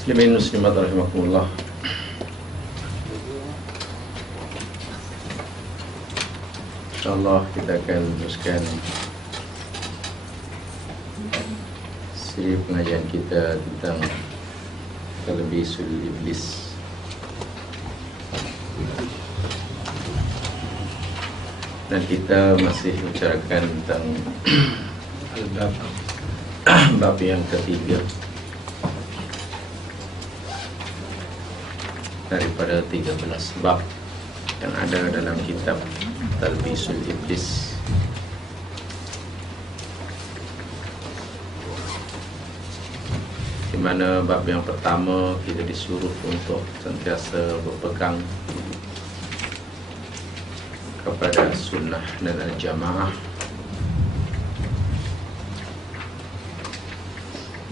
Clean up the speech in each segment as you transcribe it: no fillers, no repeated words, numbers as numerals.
Muslimin muslimat rahimakumullah. InsyaAllah kita akan teruskan siri pengajian kita tentang talbisul iblis. Dan kita masih bicarakan tentang bab yang ketiga daripada 13 bab yang ada dalam kitab Talbisul Iblis. Di mana bab yang pertama kita disuruh untuk sentiasa berpegang kepada sunnah dan al-jamaah.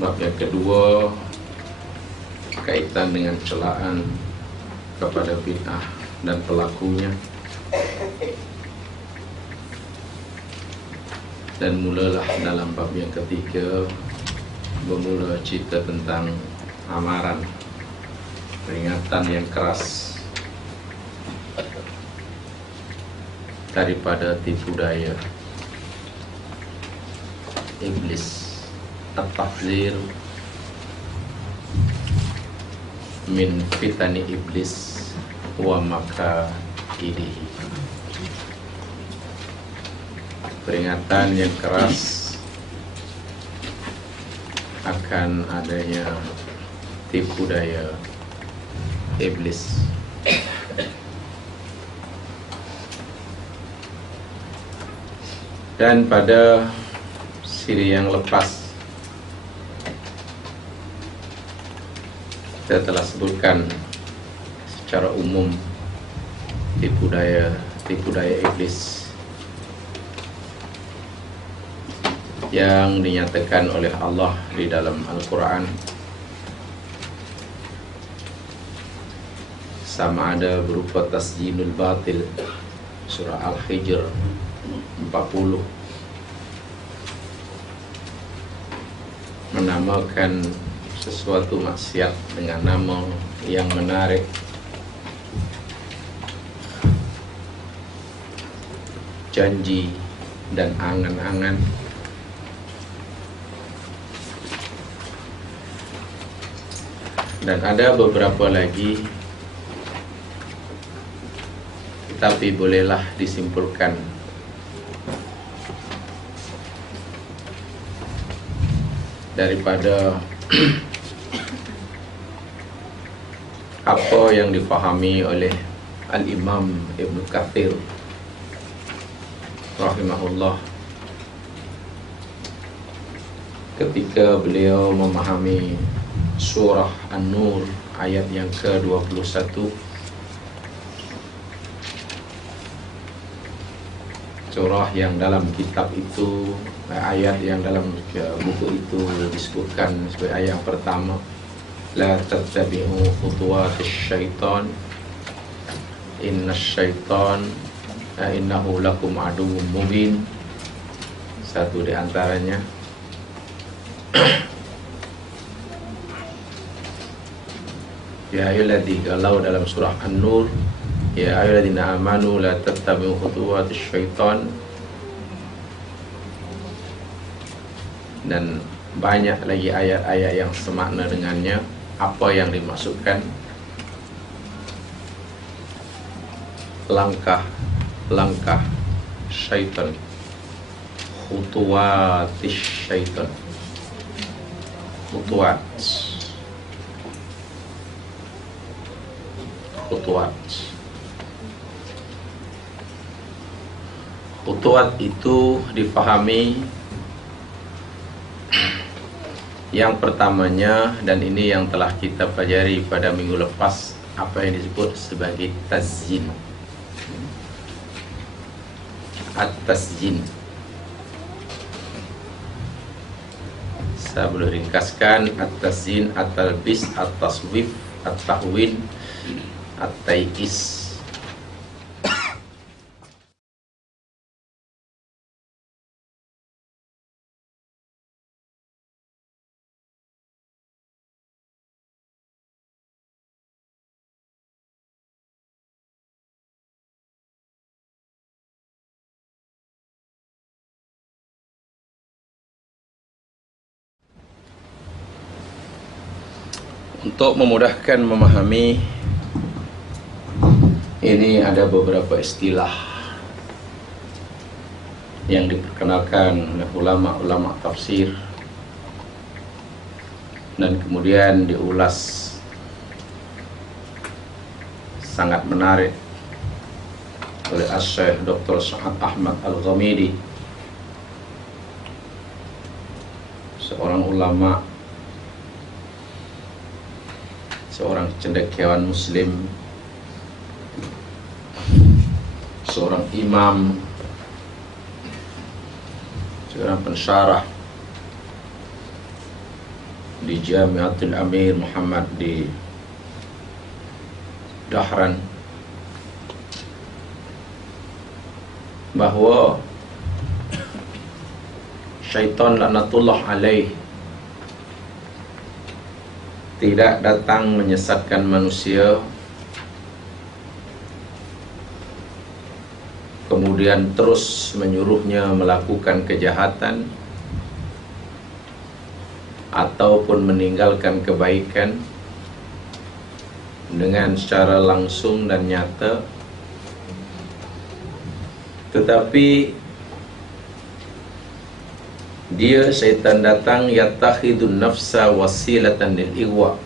Bab yang kedua kaitan dengan celaan kepada bid'ah dan pelakunya. Dan mulalah dalam bab yang ketiga bermula cerita tentang amaran, peringatan yang keras daripada tipu daya iblis. At-tahzir min fitani iblis wa makaidihi. Peringatan yang keras akan adanya tipu daya iblis. Dan pada siri yang lepas kita telah sebutkan secara umum tipu daya iblis yang dinyatakan oleh Allah di dalam Al-Quran, sama ada berupa tasjinul batil, surah Al-Hijr 40, menamakan sesuatu maksiat dengan nama yang menarik, janji dan angan-angan. Dan ada beberapa lagi, tapi bolehlah disimpulkan daripada apa yang difahami oleh Al-Imam Ibn Kathir rahimahullah ketika beliau memahami surah An-Nur ayat yang ke-21. Surah yang dalam kitab itu, ayat yang dalam buku itu disebutkan sebagai ayat yang pertama, la tattabi'u khutuwatis syaitan innahu lakum aduwwum mubin. Satu di antaranya ya ayyuhalladzina, kalau dalam surah An-Nur, ya ayyuhalladzina amanu la tattabi'u khutuwatis syaitan, dan banyak lagi ayat-ayat yang semakna dengannya. Apa yang dimaksudkan? Langkah syaitan, khutuwatis syaitan, khutuwat itu difahami yang pertamanya, dan ini yang telah kita pelajari pada minggu lepas, apa yang disebut sebagai tazyin. At-tazyin, saya boleh ringkaskan: at-tazyin, at-talbis, at-taswif, at-tahwin, at-tai'is. Untuk memudahkan memahami, ini ada beberapa istilah yang diperkenalkan oleh ulama-ulama tafsir dan kemudian diulas sangat menarik oleh Asy-Syaikh Dr. Sa'ad Ahmad Al-Ghamidi, seorang ulama, seorang cendekiawan muslim, seorang imam, seorang pensyarah di Jami'atul Amir Muhammad di Dahran, bahwa syaitan laknatullah alaih tidak datang menyesatkan manusia kemudian terus menyuruhnya melakukan kejahatan ataupun meninggalkan kebaikan dengan secara langsung dan nyata, tetapi dia, syaitan, datang yattakhidun nafsa wasilatan lil igwa.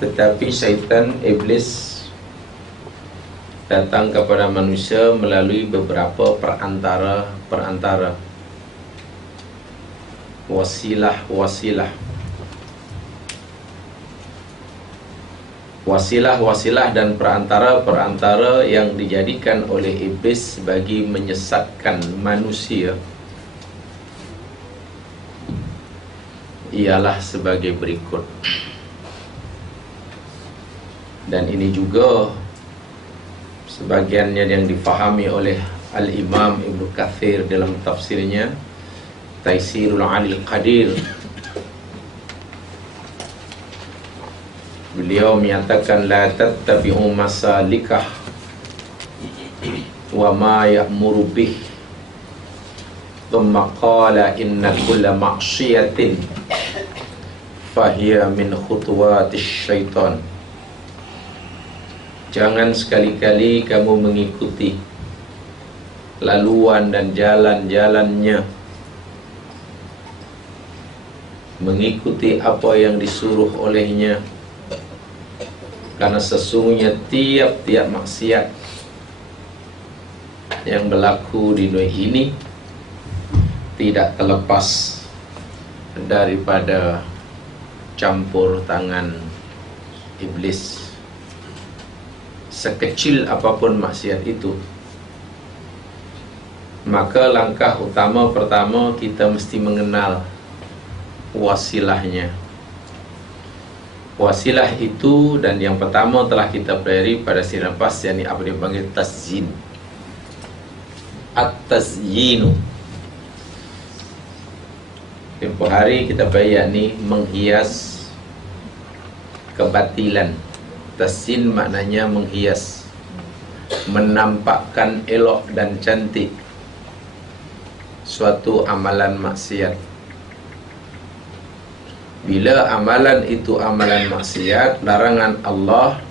Tetapi syaitan, iblis, datang kepada manusia melalui beberapa perantara, wasilah dan perantara yang dijadikan oleh iblis bagi menyesatkan manusia ialah sebagai berikut. Dan ini juga sebagiannya yang difahami oleh Al-Imam Ibnu Katsir dalam tafsirnya Taisirul Alil Qadir. Beliau menyatakan la tattabi'u masalikah wa ma ya'muru bih. Thumma qala inna kulla ma'syiyatin fahiya min khutuwatis syaitan. Jangan sekali-kali kamu mengikuti laluan dan jalan-jalannya, mengikuti apa yang disuruh olehnya, karena sesungguhnya tiap-tiap maksiat yang berlaku di dunia ini tidak terlepas daripada campur tangan iblis. Sekecil apapun maksiat itu, maka langkah utama pertama kita mesti mengenal wasilahnya. Wasilah itu, dan yang pertama telah kita pelajari pada sesi lepas, yakni apa dipanggil tazyin. At-tazyinu, tempoh hari kita pelajari, yakni menghias kebatilan. Tazyin maknanya menghias, menampakkan elok dan cantik suatu amalan maksiat. Bila amalan itu amalan maksiat, larangan Allah,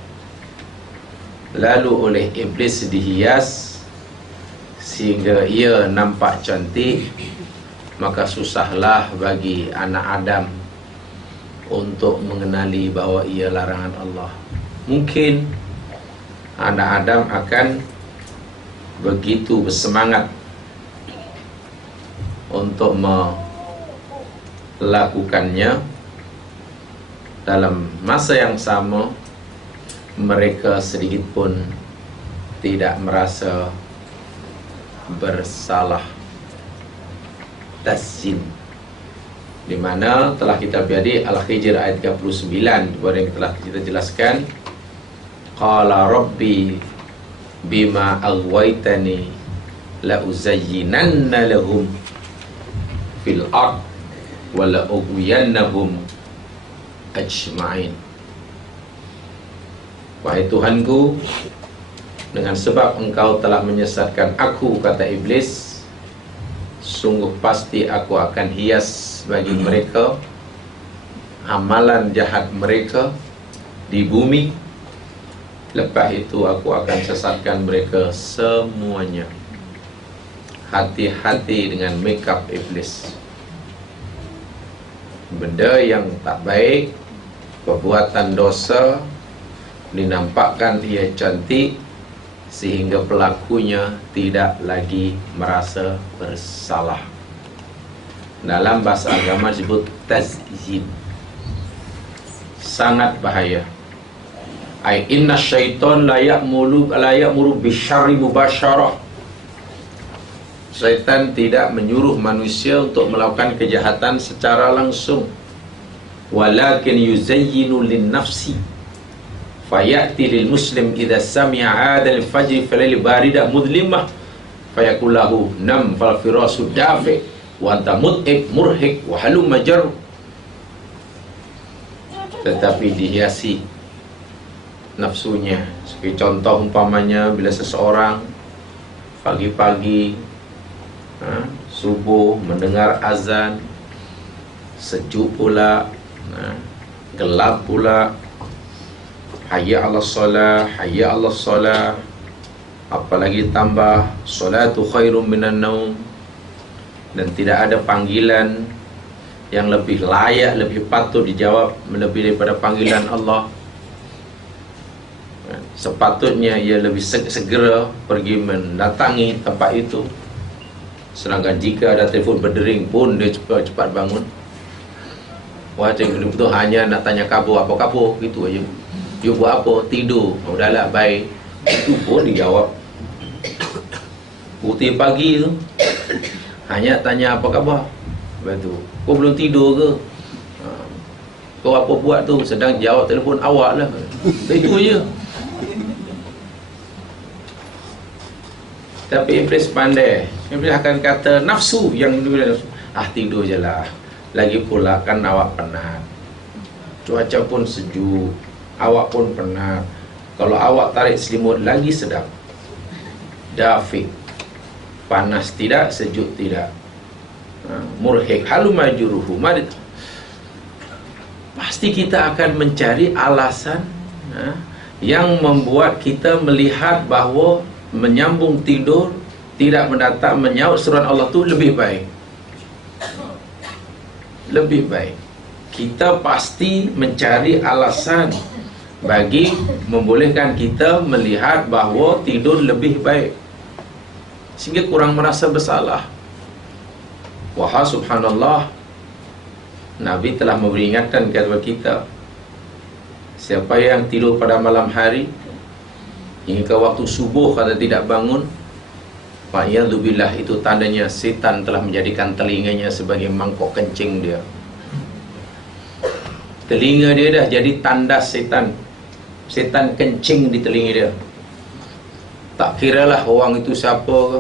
lalu oleh iblis dihias sehingga ia nampak cantik, maka susahlah bagi anak Adam untuk mengenali bahawa ia larangan Allah. Mungkin anak Adam akan begitu bersemangat untuk melakukannya, dalam masa yang sama mereka sedikit pun tidak merasa bersalah. Tazyin, di mana telah kita pelajari Al-Hijr ayat 39, seperti yang telah kita jelaskan. Qala rabbi bima aghwaytani la uzayyinanna lahum fil ard wa la ughwiyannahum ajma'in. Wahai Tuhanku, dengan sebab engkau telah menyesatkan aku, kata iblis, sungguh pasti aku akan hias bagi mereka amalan jahat mereka di bumi. Lepas itu aku akan sesatkan mereka semuanya. Hati-hati dengan makeup iblis. Benda yang tak baik, perbuatan dosa, dinampakkan ia cantik sehingga pelakunya tidak lagi merasa bersalah. Dalam bahasa agama disebut tazyin. Sangat bahaya. Ai inna syaitan la ya'muru bisyarri mubasyarah. Syaitan tidak menyuruh manusia untuk melakukan kejahatan secara langsung, walakin yuzayyinu lin nafsi fayati lil muslim idza sami'a adal fajr falil barida mudlimah fayaqul lahu nam fal firasu dafi wa anta mut'ib murhik wa halum majar. Tetapi dihiasi nafsunya. Seperti contoh umpamanya bila seseorang pagi-pagi subuh mendengar azan, sejuk pula, gelap pula, hayya 'alas shalah, hayya 'alas shalah, apalagi tambah salatu khairum minan naum, dan tidak ada panggilan yang lebih layak, lebih patut dijawab lebih daripada panggilan Allah. Sepatutnya ia lebih segera pergi mendatangi tempat itu. Sedangkan jika ada telefon berdering pun dia cepat bangun. Wah, cikgu betul hanya nak tanya khabar, apa khabar, gitu aja. You buat apa? Tidur. Oh, udahlah, bye. Itu pun dijawab. Putih pagi tu hanya tanya apa khabar. Lepas tu, kau belum tidur ke? Kau apa buat tu? Sedang jawab telefon awak lah. Itu je. Tapi iblis pandai. Iblis akan kata nafsu yang tidur je lah. Lagi pula kan awak penat, cuaca pun sejuk, awak pun penat. Kalau awak tarik selimut lagi sedap. Dafiq, panas tidak, sejuk tidak. Murhik, halumajuruhu. Pasti kita akan mencari alasan yang membuat kita melihat bahawa menyambung tidur, tidak mendatang menyaut seruan Allah tu lebih baik. Lebih baik. Kita pasti mencari alasan bagi membolehkan kita melihat bahawa tidur lebih baik, sehingga kurang merasa bersalah. Wahai subhanallah, Nabi telah memberi ingatan kepada kita, siapa yang tidur pada malam hari hingga waktu subuh kata tidak bangun, fa'iyadzubillah, itu tandanya setan telah menjadikan telinganya sebagai mangkok kencing dia. Telinga dia dah jadi tandas setan. Setan kencing di telinga dia. Tak kiralah orang itu siapa ke,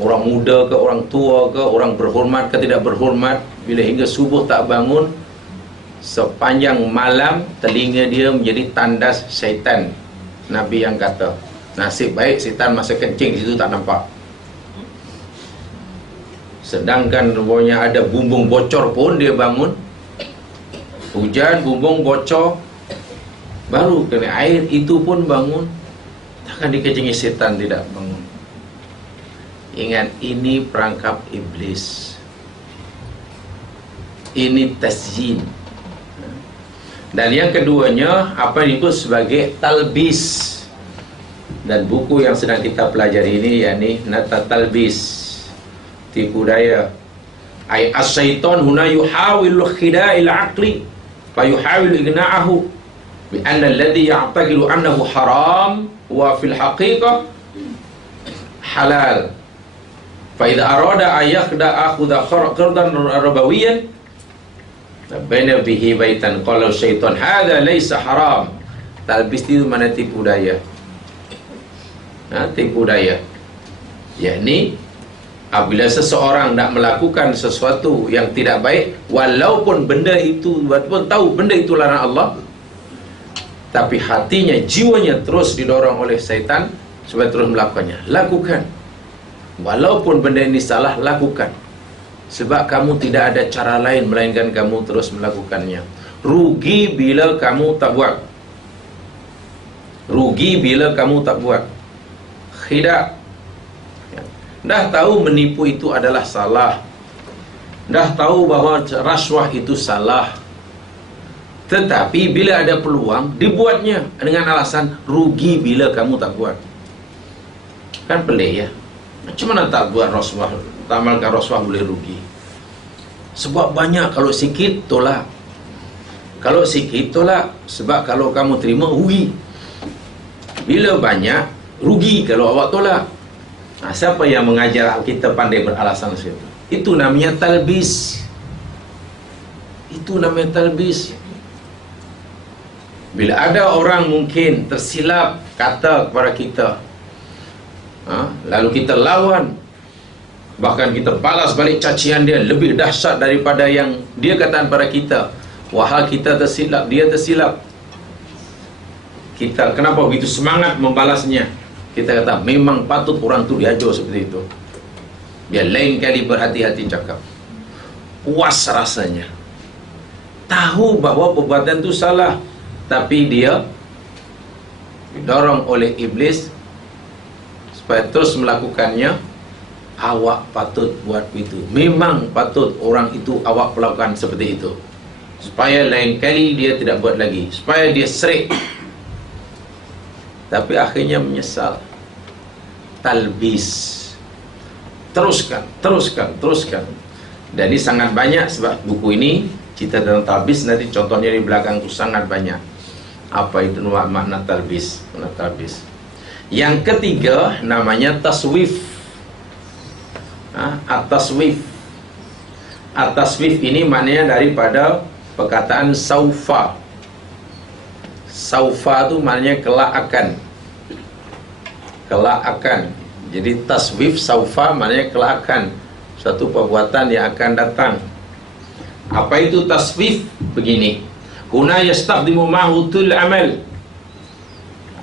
orang muda ke, orang tua ke, orang berhormat ke tidak berhormat, bila hingga subuh tak bangun, sepanjang malam telinga dia menjadi tandas syaitan. Nabi yang kata, nasib baik setan masa kencing di situ tak nampak. Sedangkan rupanya ada bumbung bocor pun dia bangun. Hujan, bumbung bocor, baru kena air, itu pun bangun. Takkan dikencingi setan tidak bangun. Ingat, ini perangkap iblis. Ini tazyin. Dan yang keduanya, apa yang disebut sebagai talbis. Dan buku yang sedang kita pelajari ini, yakni nata talbis, tipu daya. Ay as-syaitan huna yuhawilu khida'il aqli fa yuhawilu igna'ahu bi anna alladhi ya'taqidu annahu haram wa fil haqiqah halal. Fa idza arada ay yakhda akhudha qardan rabawiyan bana bihi baitan qala syaitan hadza laysa haram. Talbis itu mana tipu daya. Tipu daya, yakni apabila seseorang nak melakukan sesuatu yang tidak baik, walaupun benda itu, walaupun tahu benda itu larang Allah, tapi hatinya, jiwanya terus didorong oleh syaitan supaya terus melakukannya. Lakukan. Walaupun benda ini salah, lakukan. Sebab kamu tidak ada cara lain melainkan kamu terus melakukannya. Rugi bila kamu tak buat. Rugi bila kamu tak buat. Khidak. Dah tahu menipu itu adalah salah. Dah tahu bahawa rasuah itu salah. Tetapi bila ada peluang, dibuatnya dengan alasan rugi bila kamu tak buat. Kan pelik ya. Macam mana tak buat rasuah? Tak amalkan rasuah boleh rugi. Sebab banyak, kalau sikit tolak. Kalau sikit tolak. Sebab kalau kamu terima, rugi. Bila banyak, rugi kalau awak tolak. Siapa yang mengajar kita pandai beralasan situ? Itu namanya talbis. Itu namanya talbis. Bila ada orang mungkin tersilap kata kepada kita, lalu kita lawan, bahkan kita balas balik cacian dia lebih dahsyat daripada yang dia katakan pada kita. Wahal kita tersilap, dia tersilap, kita kenapa begitu semangat membalasnya? Kita kata memang patut orang tu diajar seperti itu. Dia lain kali berhati-hati cakap. Puas rasanya. Tahu bahawa perbuatan itu salah, tapi dia didorong oleh iblis supaya terus melakukannya. Awak patut buat itu. Memang patut orang itu awak melakukan seperti itu, supaya lain kali dia tidak buat lagi, supaya dia serik. Tapi akhirnya menyesal. Talbis. Teruskan. Jadi sangat banyak, sebab buku ini cerita tentang talbis, nanti contohnya di belakang itu sangat banyak. Apa itu makna talbis? Yang ketiga namanya taswif. At-taswif. At-taswif ini maknanya daripada perkataan saufa. Saufa itu maknanya kelak akan. Kelak akan. Jadi taswif saufa maknanya kelak akan. Suatu perbuatan yang akan datang. Apa itu taswif? Begini. Huna yastaqdimu ma'hutul amal.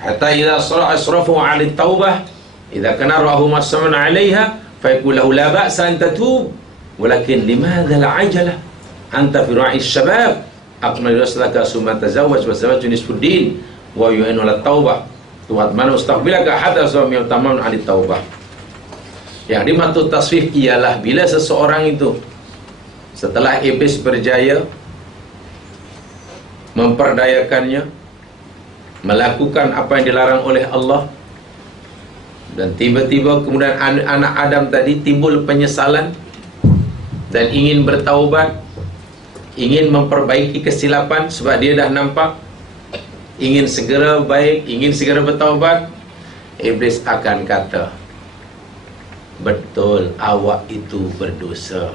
Hatta idza asrafu 'ala at-taubah, idza kana ra'ahu mas'aman 'alayha, fa yaqulu lahu la ba'sa an tatub, walakin limadha al-'ajalah? Anta fi ra'is syabab. Aqmal rasulaka summa tazawwaj wa zawaju nisfuddin wa yu'inu lat-taubah. Tuhat mana ustaqbilaka hatta suami utamam 'ala at-taubah. Yang dimaksud taswif ialah bila seseorang itu setelah iblis berjaya memperdayakannya melakukan apa yang dilarang oleh Allah, dan tiba-tiba kemudian anak Adam tadi timbul penyesalan dan ingin bertaubat, ingin memperbaiki kesilapan sebab dia dah nampak, ingin segera baik, ingin segera bertaubat, iblis akan kata, betul awak itu berdosa,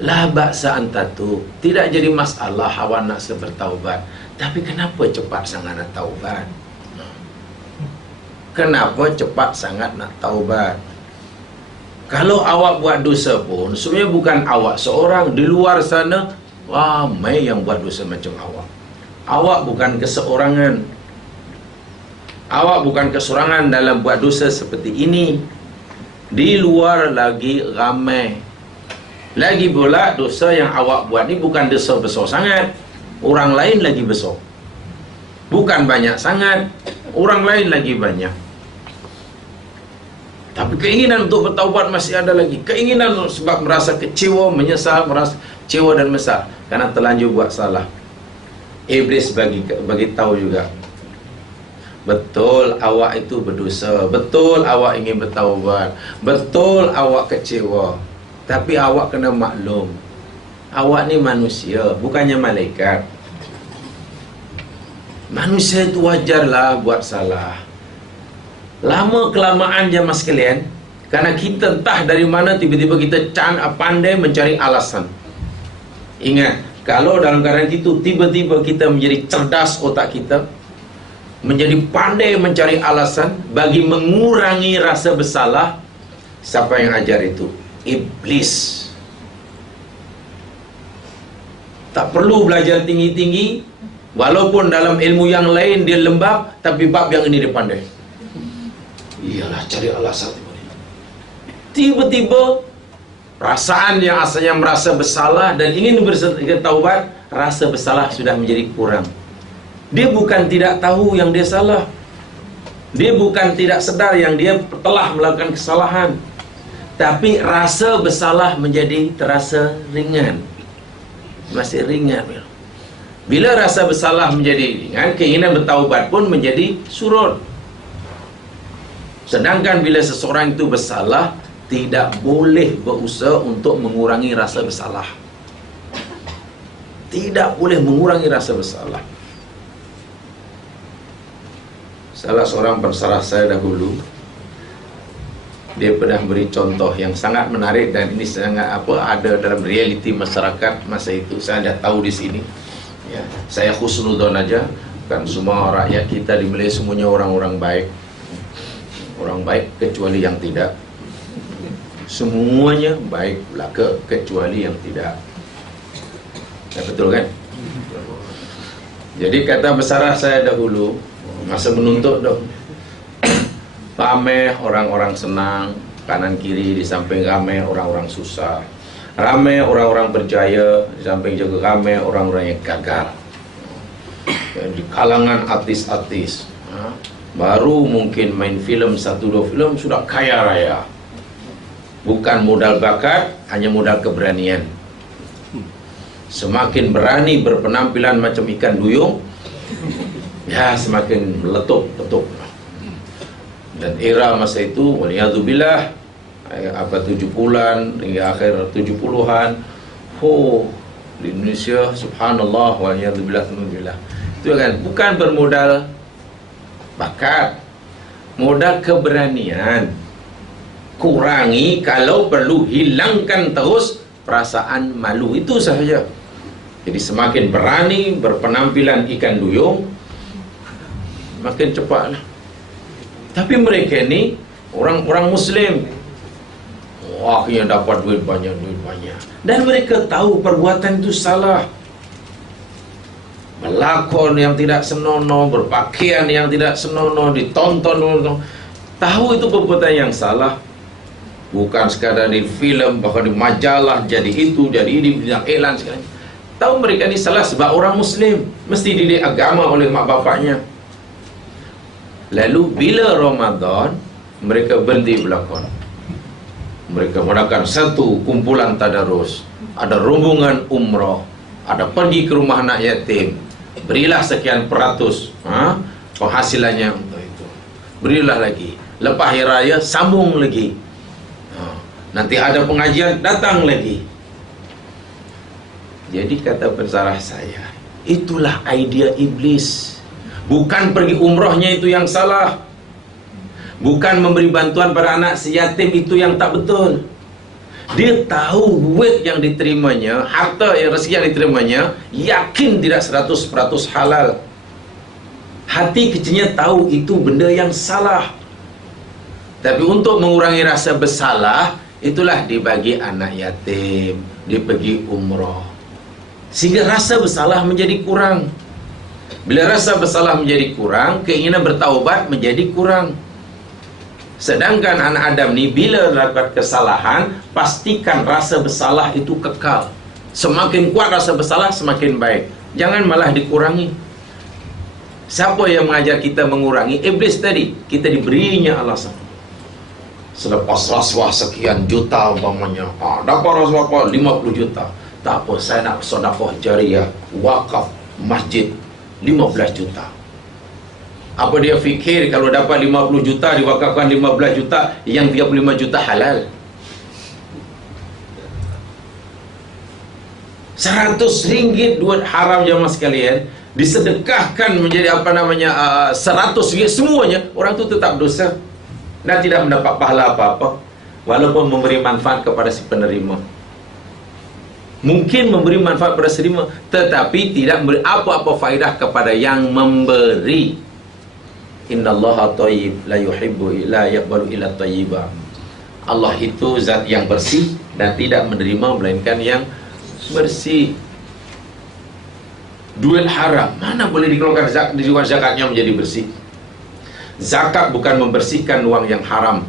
la ba'sa antatu, tidak jadi masalah awak nak bertaubat, tapi kenapa cepat sangat nak taubat? Kenapa cepat sangat nak taubat? Kalau awak buat dosa pun sebenarnya bukan awak seorang, di luar sana ramai yang buat dosa macam awak. Awak bukan keseorangan. Awak bukan keseorangan dalam buat dosa seperti ini. Di luar lagi ramai. Lagi pula dosa yang awak buat ni bukan dosa besar sangat, orang lain lagi besar. Bukan banyak sangat, orang lain lagi banyak. Tapi keinginan untuk bertaubat masih ada lagi. Keinginan sebab merasa kecewa, menyesal, merasa kecewa dan menyesal karena terlanjur buat salah. Iblis bagi tahu juga, betul awak itu berdosa, betul awak ingin bertaubat, betul awak kecewa, tapi awak kena maklum, awak ni manusia, bukannya malaikat. Manusia itu wajarlah buat salah. Lama kelamaan jemaah sekalian, karena kita entah dari mana tiba-tiba kita pandai mencari alasan. Ingat, kalau dalam keadaan itu tiba-tiba kita menjadi cerdas otak kita, menjadi pandai mencari alasan bagi mengurangi rasa bersalah, siapa yang ajar itu? Iblis. Tak perlu belajar tinggi-tinggi, walaupun dalam ilmu yang lain dia lembab, tapi bab yang ini dia pandai. Iyalah, cari alasan tiba-tiba Perasaan yang asalnya merasa bersalah dan ingin bertaubat, rasa bersalah sudah menjadi kurang. Dia bukan tidak tahu yang dia salah, dia bukan tidak sedar yang dia telah melakukan kesalahan, tapi rasa bersalah menjadi terasa ringan. Masih ringan. Bila rasa bersalah menjadi ringan, keinginan bertaubat pun menjadi surut. Sedangkan bila seseorang itu bersalah, tidak boleh berusaha untuk mengurangi rasa bersalah. Tidak boleh mengurangi rasa bersalah. Salah seorang pensyarah saya dahulu, dia pernah beri contoh yang sangat menarik dan ini sangat ada dalam realiti masyarakat masa itu. Saya dah tahu di sini. Ya, saya husnudon aja, kan semua rakyat kita di Malaysia semuanya orang-orang baik. Orang baik kecuali yang tidak. Semuanya baik belaka kecuali yang tidak. Ya, betul kan? Jadi kata pensyarah saya dahulu, masa menuntut dong, ramai orang-orang senang, kanan kiri di samping ramai orang-orang susah, ramai orang-orang berjaya, di samping juga ramai orang-orang yang gagal. Di kalangan artis-artis, baru mungkin main film 1-2 film sudah kaya raya. Bukan modal bakat, hanya modal keberanian. Semakin berani berpenampilan macam ikan duyung, ya semakin meletup-letup. Dan era masa itu, waliyadzubillah, 70-an hingga akhir 70-an, di Indonesia subhanallah waliyadzubillah, itu kan bukan bermodal bakat, modal keberanian. Kurangi kalau perlu, hilangkan terus perasaan malu, itu sahaja. Jadi semakin berani berpenampilan ikan duyung, makin cepatlah. Tapi mereka ni orang-orang Muslim, akhirnya dapat duit banyak. Dan mereka tahu perbuatan itu salah. Berlakon yang tidak senonoh, berpakaian yang tidak senonoh, ditonton. Tahu itu perbuatan yang salah. Bukan sekadar di film, bahkan di majalah, jadi itu, jadi ini, bidang iklan sekali. Tahu mereka ni salah sebab orang Muslim, mesti didik agama oleh mak bapaknya. Lalu bila Ramadan, mereka berhenti berlakon. Mereka mengadakan satu kumpulan tadarus, ada rombongan umrah, ada pergi ke rumah anak yatim, berilah sekian peratus penghasilannya untuk itu, berilah lagi. Lepas hari raya sambung lagi, nanti ada pengajian datang lagi. Jadi kata pensyarah saya, itulah idea iblis. Bukan pergi umrahnya itu yang salah, bukan memberi bantuan pada anak si yatim itu yang tak betul. Dia tahu duit yang diterimanya, harta yang rezeki yang diterimanya, yakin tidak 100% halal. Hati kecilnya tahu itu benda yang salah. Tapi untuk mengurangi rasa bersalah, itulah dibagi anak yatim, dia pergi umrah, sehingga rasa bersalah menjadi kurang. Bila rasa bersalah menjadi kurang, keinginan bertaubat menjadi kurang. Sedangkan anak Adam ni bila melakukan kesalahan, pastikan rasa bersalah itu kekal. Semakin kuat rasa bersalah, semakin baik. Jangan malah dikurangi. Siapa yang mengajar kita mengurangi? Iblis tadi. Kita diberinya alasan. Selepas rasuah sekian juta umpamanya, dapat rasuah apa? 50 juta. Tak apa, saya nak sedekah jariah, wakaf masjid 15 juta. Apa dia fikir kalau dapat 50 juta diwakafkan 15 juta, yang 35 juta halal? 100 ringgit duit haram jemaah sekalian disedekahkan menjadi 100 ringgit semuanya, orang tu tetap dosa dan tidak mendapat pahala apa-apa, walaupun memberi manfaat kepada si penerima. Mungkin memberi manfaat pada penerima, tetapi tidak memberi apa-apa faedah kepada yang memberi. Innallaha thayyib la yuhibbu la yaqbalu illa thayyiba. Allah itu zat yang bersih dan tidak menerima melainkan yang bersih. Duit haram mana boleh dikeluarkan zakatnya menjadi bersih? Zakat bukan membersihkan uang yang haram.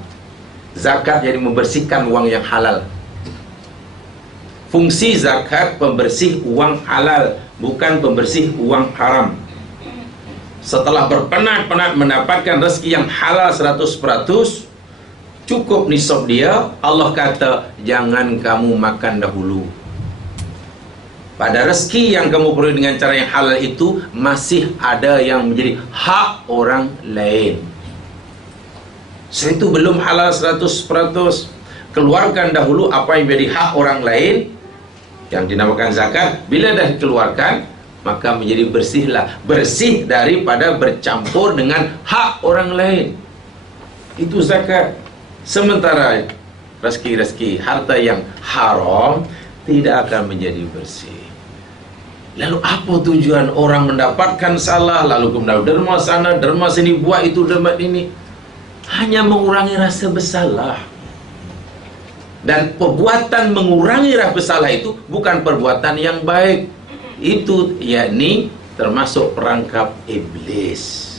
Zakat jadi membersihkan uang yang halal. Fungsi zakat pembersih uang halal, bukan pembersih uang haram. Setelah berpenat-penat mendapatkan rezeki yang halal 100%, cukup nisab dia, Allah kata jangan kamu makan dahulu. Pada rezeki yang kamu peroleh dengan cara yang halal itu masih ada yang menjadi hak orang lain. Setelah itu belum halal 100%, keluarkan dahulu apa yang menjadi hak orang lain yang dinamakan zakat. Bila dah dikeluarkan, maka menjadi bersihlah, bersih daripada bercampur dengan hak orang lain. Itu zakat. Sementara rezeki-rezeki harta yang haram tidak akan menjadi bersih. Lalu apa tujuan orang mendapatkan salah, lalu kemudian derma sana, derma sini, buat itu, derma ini? Hanya mengurangi rasa bersalah. Dan perbuatan mengurangi rasa bersalah itu bukan perbuatan yang baik. Itu yakni termasuk perangkap iblis.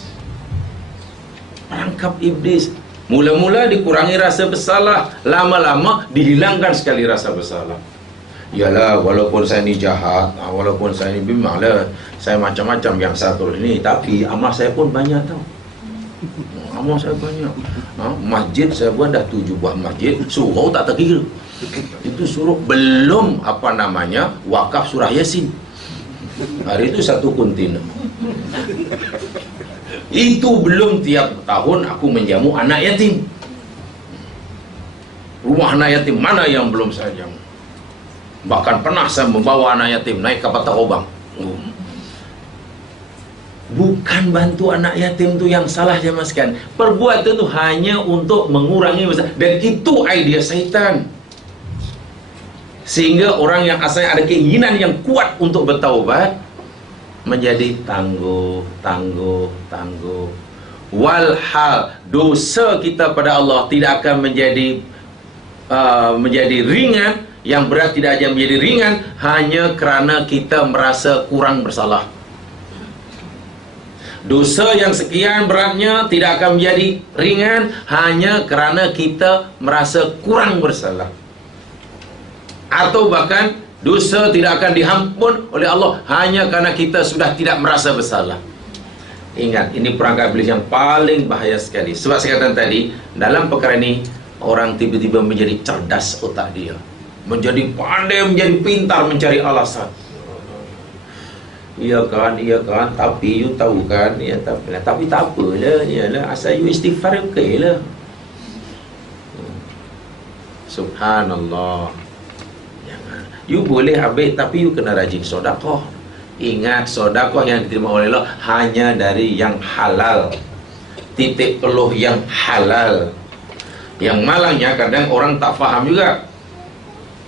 Perangkap iblis. Mula-mula dikurangi rasa bersalah, lama-lama dihilangkan sekali rasa bersalah. Yalah, walaupun saya ni jahat, walaupun saya ni memanglah saya macam-macam yang satu ini, tapi amal saya pun banyak tau. Amal saya banyak. Masjid saya buat dah 7 buah masjid, surau tak terkira. Itu suruh belum wakaf surah Yasin. Hari itu 1 kontainer. Itu belum tiap tahun aku menjamu anak yatim. Rumah anak yatim mana yang belum saya jamu? Bahkan pernah saya membawa anak yatim naik kapal Tarobang. Bukan bantu anak yatim tu yang salah, jemaah sekalian. Perbuatan itu hanya untuk mengurangi masalah, dan itu idea syaitan. Sehingga orang yang asalnya ada keinginan yang kuat untuk bertaubat menjadi tangguh. Walhal dosa kita pada Allah tidak akan menjadi ringan, yang berat tidak akan menjadi ringan hanya kerana kita merasa kurang bersalah. Dosa yang sekian beratnya tidak akan menjadi ringan hanya kerana kita merasa kurang bersalah. Atau bahkan dosa tidak akan diampun oleh Allah hanya kerana kita sudah tidak merasa bersalah. Ingat, ini perangkap iblis yang paling bahaya sekali. Sebab saya katakan tadi, dalam perkara ini orang tiba-tiba menjadi cerdas otak dia, menjadi pandai, menjadi pintar mencari alasan. Iya kan, tapi you tahu kan, ya tapi tak apalah, yalah, asal you istighfar okeylah. Subhanallah. Jangan. You boleh ambil, tapi you kena rajin sedekah. Ingat, sedekah yang diterima oleh Allah hanya dari yang halal. Titik peluh yang halal. Yang malangnya kadang orang tak faham juga.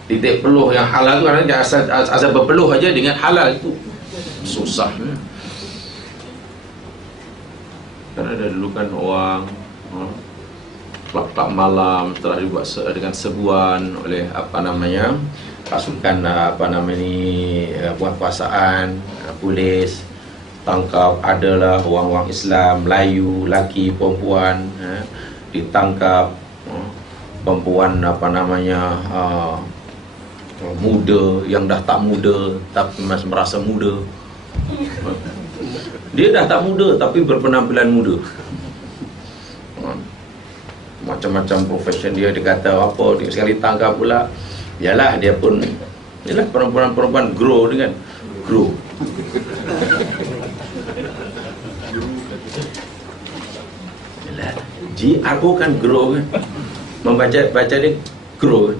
Titik peluh yang halal tu kadang asal berpeluh aja dengan halal itu susah. Karena ada dulu kan orang klub malam telah dibuat dengan sebuan oleh pasukan buat kuasaan, polis tangkap adalah orang-orang Islam, Melayu, laki, perempuan, ditangkap, perempuan muda yang dah tak muda tapi masih merasa muda. Dia dah tak muda tapi berpenampilan muda. Macam-macam profession dia kata apa, dia sekali tangkap pula. Yalah, dia pun yalah, perempuan-perempuan grow dengan grow. Yalah, GRO kan grow kan. Baca dia grow.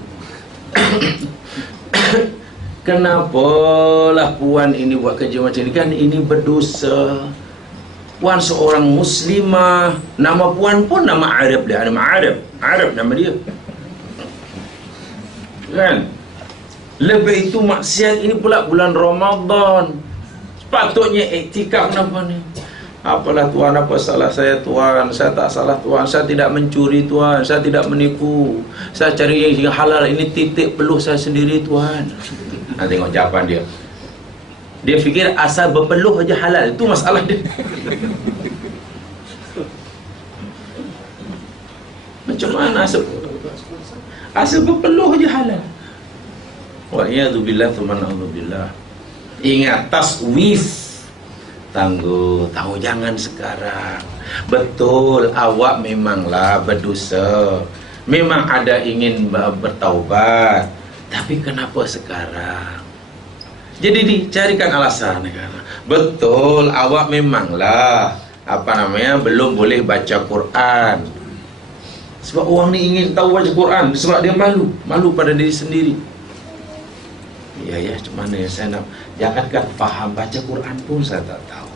Kenapalah puan ini buat kerja macam ni kan? Ini berdosa. Puan seorang muslimah, nama puan pun nama Arab dia, Arab nama dia. Kan? Lebih itu maksiat, ini pula bulan Ramadan. Sepatutnya iktikaf. Kenapa ni? Apalah tuan, apa salah saya tuan? Saya tak salah tuan, saya tidak mencuri tuan, saya tidak menipu, saya cari yang halal. Ini titik peluh saya sendiri tuan. Nah, tengok jawapan dia. Dia fikir asal berpeluh aja halal, itu masalah dia. Macam mana asal berpeluh aja halal? Waliyadzubillah tsumma na'udzubillah. Ingat taswif. Tangguh, tahu jangan sekarang. Betul, awak memanglah berdosa. Memang ada ingin bertaubat. Tapi kenapa sekarang? Jadi dicarikan alasan. Betul, awak memanglah belum boleh baca Quran. Sebab orang ni ingin tahu baca Quran, sebab dia malu pada diri sendiri. Ya, macam mana saya nak? Jangankan faham baca Quran pun saya tak tahu.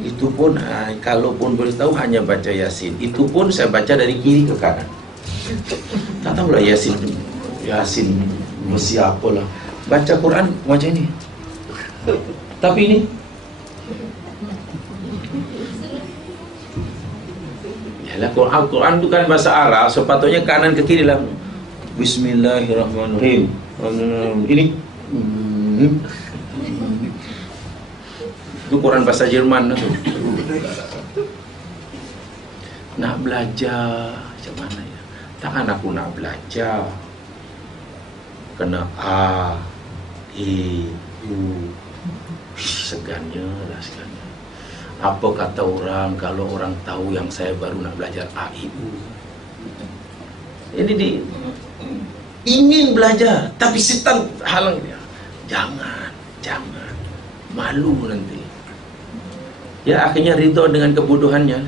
Itu pun kalaupun boleh tahu hanya baca Yasin. Itu pun saya baca dari kiri ke kanan. Tak tahulah Yasin mesti apalah. Baca Quran macam ni. Tapi ini yalah, Quran itu kan bahasa Arab, sepatutnya kanan ke kiri lah. Bismillahirrahmanirrahim. Ini itu Quran bahasa Jerman tu. Nak belajar macam mana ya? Takkan aku nak belajar kena A, E, U. Segannya. Apa kata orang kalau orang tahu yang saya baru nak belajar A, I, U? Ini ingin belajar, tapi setan halang dia. Jangan. Malu nanti. Ya akhirnya ridho dengan kebodohannya.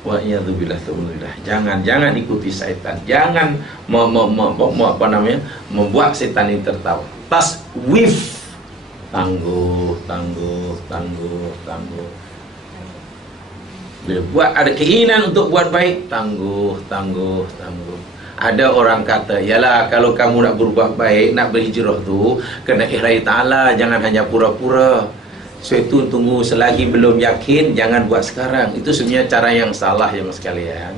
Wa'iyadzubillah. Jangan ikuti syaitan. Jangan membuat setan ini tertawa. Taswif. Tangguh. Bila buat ada keinginan untuk buat baik, tangguh. Ada orang kata, yalah kalau kamu nak berbuat baik, nak berhijrah tu kena ikhlas ta'ala, jangan hanya pura-pura. So itu tunggu selagi belum yakin, jangan buat sekarang. Itu sebenarnya cara yang salah ya mas sekalian.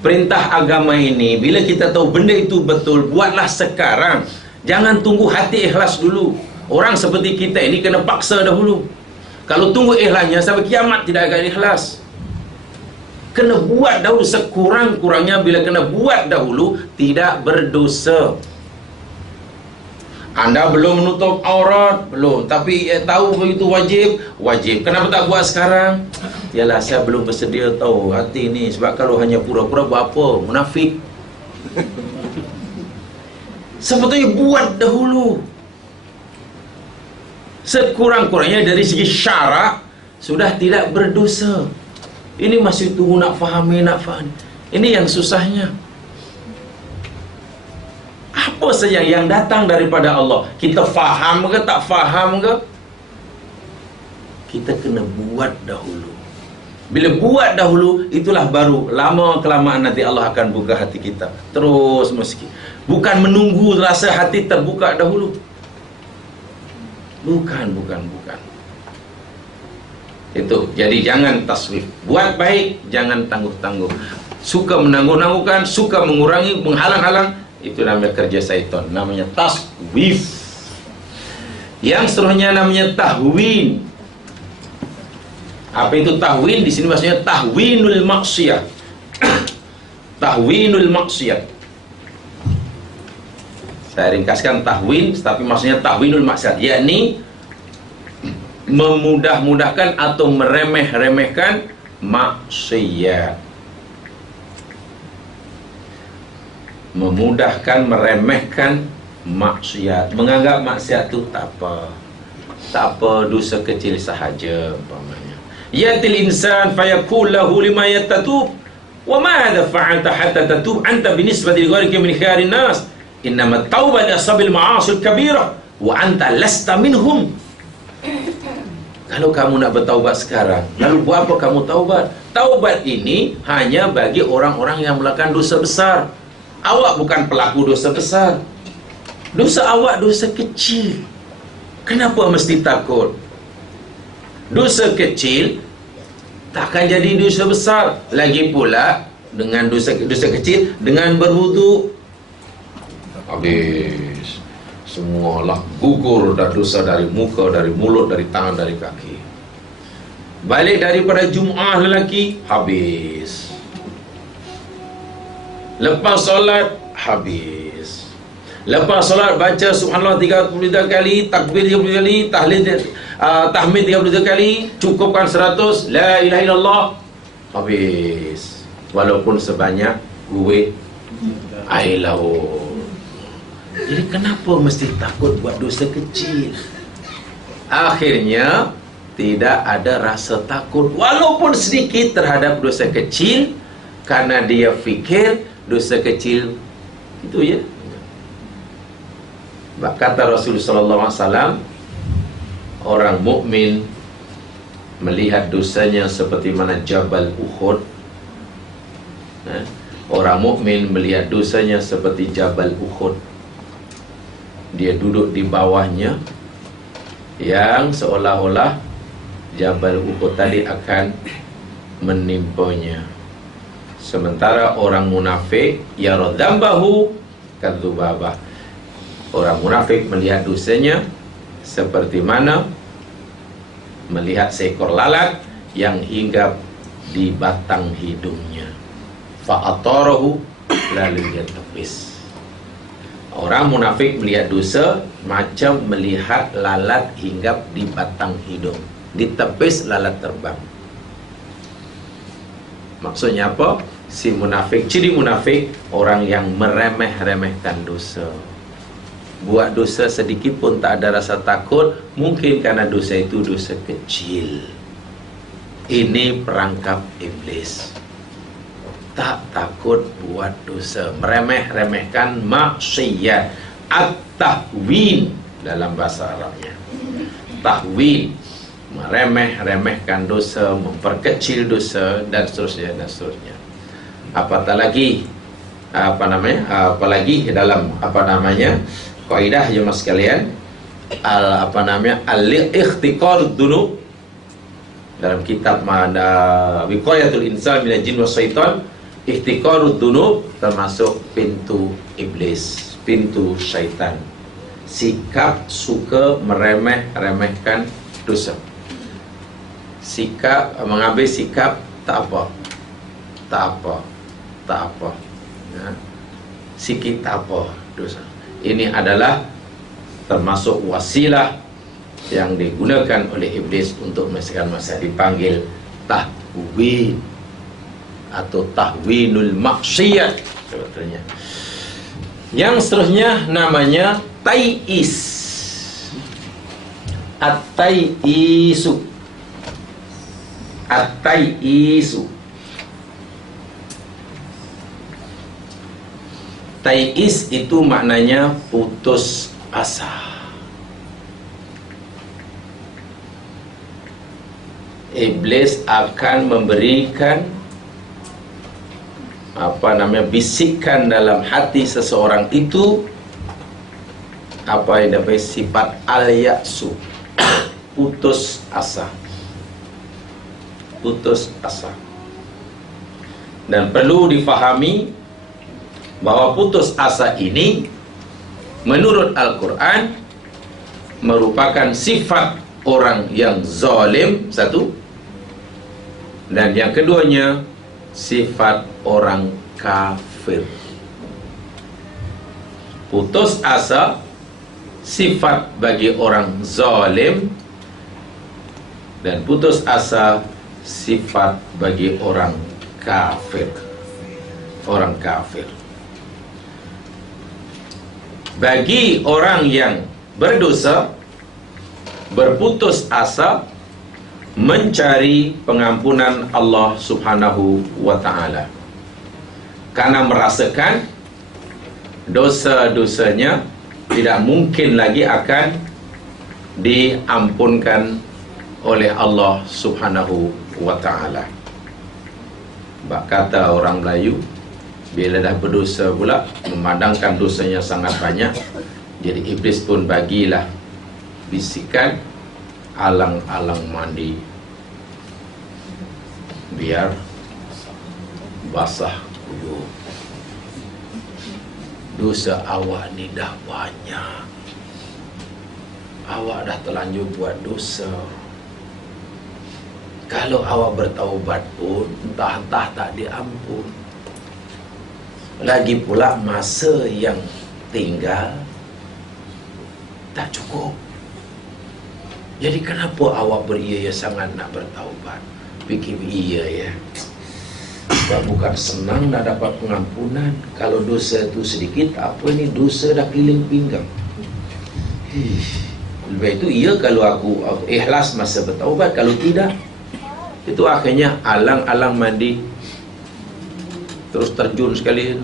Perintah agama ini, bila kita tahu benda itu betul, buatlah sekarang. Jangan tunggu hati ikhlas dulu. Orang seperti kita ini kena paksa dahulu. Kalau tunggu ikhlasnya sampai kiamat tidak akan ikhlas. Kena buat dahulu, sekurang-kurangnya bila kena buat dahulu, tidak berdosa. Anda belum menutup aurat, belum, tapi tahu begitu wajib. Kenapa tak buat sekarang? Yalah, saya belum bersedia tahu hati ni. Sebab kalau hanya pura-pura buat apa? Munafik. Sebetulnya buat dahulu. Sekurang-kurangnya dari segi syarak sudah tidak berdosa. Ini masih tunggu nak fahami. Ini yang susahnya. Apa saja yang datang daripada Allah, kita faham ke tak faham ke, kita kena buat dahulu. Bila buat dahulu, itulah baru lama kelamaan nanti Allah akan buka hati kita. Terus meski. Bukan menunggu rasa hati terbuka dahulu. Bukan. Itu. Jadi jangan taswif. Buat baik, jangan tangguh-tangguh. Suka menangguh-nangguhkan, suka mengurangi, menghalang-halang, itu namanya kerja syaitan, namanya taswif. Yang seterusnya namanya tahwin. Apa itu tahwin? Di sini maksudnya tahwinul maksiyat. Tahwinul maksiyat. Saya ringkaskan tahwin, tapi maksudnya tahwinul maksiyat, yakni memudah-mudahkan atau meremeh-remehkan maksiat. Memudahkan, meremehkan maksiat, menganggap maksiat itu tak apa, dosa kecil sahaja umpamanya. Yatil insan fayaqul lahu lima yatatub wa ma hadha fa'alta hatta tatub anta binisbati li ghayrika min khairin nas innamat taubat asabil ma'asil kabirah wa anta lasta minhum. Kalau kamu nak bertaubat sekarang, lalu buat apa kamu taubat? Taubat ini hanya bagi orang-orang yang melakukan dosa besar. Awak bukan pelaku dosa besar. Dosa awak dosa kecil. Kenapa mesti takut? Dosa kecil takkan jadi dosa besar. Lagi pula dengan dosa kecil, dengan berwudu habis. Semualah gugur dah dosa dari muka, dari mulut, dari tangan, dari kaki. Balik daripada Jum'ah lelaki, habis. Lepas solat, habis. Lepas solat baca subhanallah 33 kali, takbir 33 kali, tahmid 33 kali, cukupkan 100, la ilaha illallah, habis. Walaupun sebanyak duit air laut. Jadi kenapa mesti takut buat dosa kecil? Akhirnya tidak ada rasa takut walaupun sedikit terhadap dosa kecil, karena dia fikir dosa kecil itu ya. Kata Rasulullah sallallahu alaihi wasallam, orang mukmin melihat dosanya seperti mana Jabal Uhud. Orang mukmin melihat dosanya seperti Jabal Uhud. Dia duduk di bawahnya, yang seolah-olah Jabal Uhud tadi akan menimpanya. Sementara orang munafik yara dzambahu kadzubabah. Orang munafik melihat dosanya seperti mana melihat seekor lalat yang hinggap di batang hidungnya. Fa'atarahu, lalu dia tepis. Orang munafik melihat dosa macam melihat lalat hinggap di batang hidung. Ditepis, lalat terbang. Maksudnya apa? Si munafik, ciri munafik, orang yang meremeh-remehkan dosa. Buat dosa sedikit pun tak ada rasa takut, mungkin karena dosa itu dosa kecil. Ini perangkap iblis. Tak takut buat dosa, meremeh-remehkan maksiat. At-tahwin dalam bahasa Arabnya. Tahwin, meremeh-remehkan dosa, memperkecil dosa, dan seterusnya dan seterusnya. Apatah lagi apalagi dalam kaidah jemaah sekalian, al-ikhtiqar dunub dalam kitab Wiqayatul Insan minal Jin was Syaitan. Ihtiqarud dunub termasuk pintu iblis, pintu syaitan. Sikap suka meremeh-remehkan dosa. Sikap mengambil sikap tak apa. Ya. Sikit tak apa dosa. Ini adalah termasuk wasilah yang digunakan oleh iblis untuk menyelesaikan masalah, dipanggil tahwin atau tahwinul maksiyat sebetulnya. Yang seterusnya namanya tai'is. At-tai'isu. At-tai'isu. Tai'is itu maknanya putus asa. Iblis akan memberikan bisikan dalam hati seseorang itu yang dapat sifat al-ya'su, putus asa. Putus asa. Dan perlu difahami bahwa putus asa ini menurut Al-Quran merupakan sifat orang yang zalim, satu, dan yang keduanya sifat orang kafir. Putus asa sifat bagi orang zalim, dan putus asa sifat bagi orang kafir. Orang kafir. Bagi orang yang berdosa, berputus asa mencari pengampunan Allah Subhanahu wa ta'ala, karena merasakan dosa-dosanya tidak mungkin lagi akan diampunkan oleh Allah Subhanahu wa ta'ala. Kata orang Melayu, bila dah berdosa pula, memandangkan dosanya sangat banyak, jadi iblis pun bagilah bisikan, alang-alang mandi biar basah kuyup. Dosa awak ni dah banyak, awak dah terlanjur buat dosa. Kalau awak bertaubat pun entah-entah tak diampun. Lagi pula masa yang tinggal tak cukup. Jadi kenapa awak beria sangat nak bertaubat? Fikir iya ya, bukan senang nak dapat pengampunan. Kalau dosa tu sedikit, apa ni dosa dah keliling pinggang. Lebih itu iya kalau aku ikhlas masa bertaubat. Kalau tidak, itu akhirnya alang-alang mandi terus terjun sekali.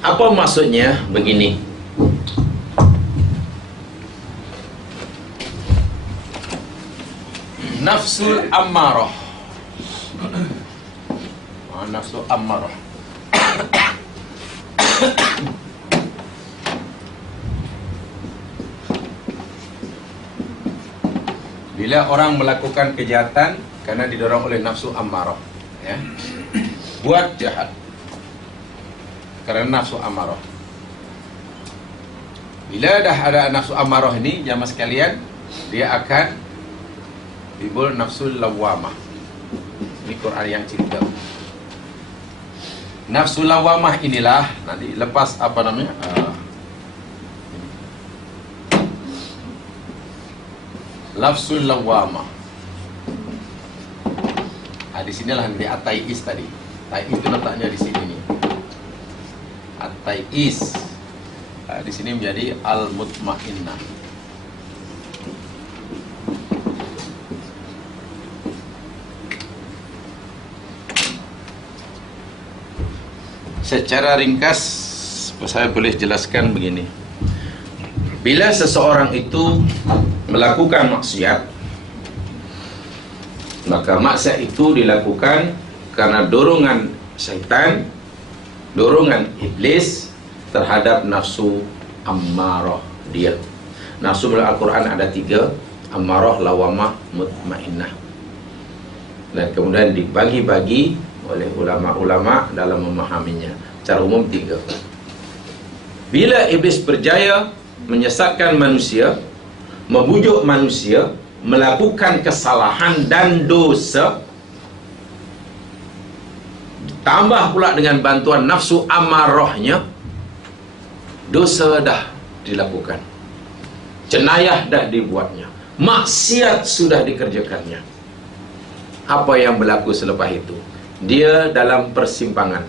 Apa maksudnya? Begini, nafsul ammarah. Nafsul ammarah bila orang melakukan kejahatan karena didorong oleh nafsu ammarah, ya, buat jahat karena nafsu ammarah. Bila dah ada nafsu ammarah ini, jamaah sekalian, dia akan timbul nafsul lawamah. Ini Quran yang cerita. Nafsul lawamah inilah nanti lepas apa namanya? Nafsul lawamah. Di sinilah nanti at-tai'is tadi. Tai'is itu letaknya di sini nih. At-tai'is. Di sini menjadi al-mutmainnah. Secara ringkas saya boleh jelaskan begini. Bila seseorang itu melakukan maksiat, maka maksiat itu dilakukan karena dorongan syaitan, dorongan iblis terhadap nafsu ammarah dia. Nafsu dalam Al-Quran ada 3, ammarah, lawamah, mutmainnah. Dan kemudian dibagi-bagi oleh ulama-ulama dalam memahaminya. Secara umum 3. Bila iblis berjaya menyesatkan manusia, membujuk manusia melakukan kesalahan dan dosa, tambah pula dengan bantuan nafsu amarahnya, dosa dah dilakukan, jenayah dah dibuatnya, maksiat sudah dikerjakannya. Apa yang berlaku selepas itu? Dia dalam persimpangan.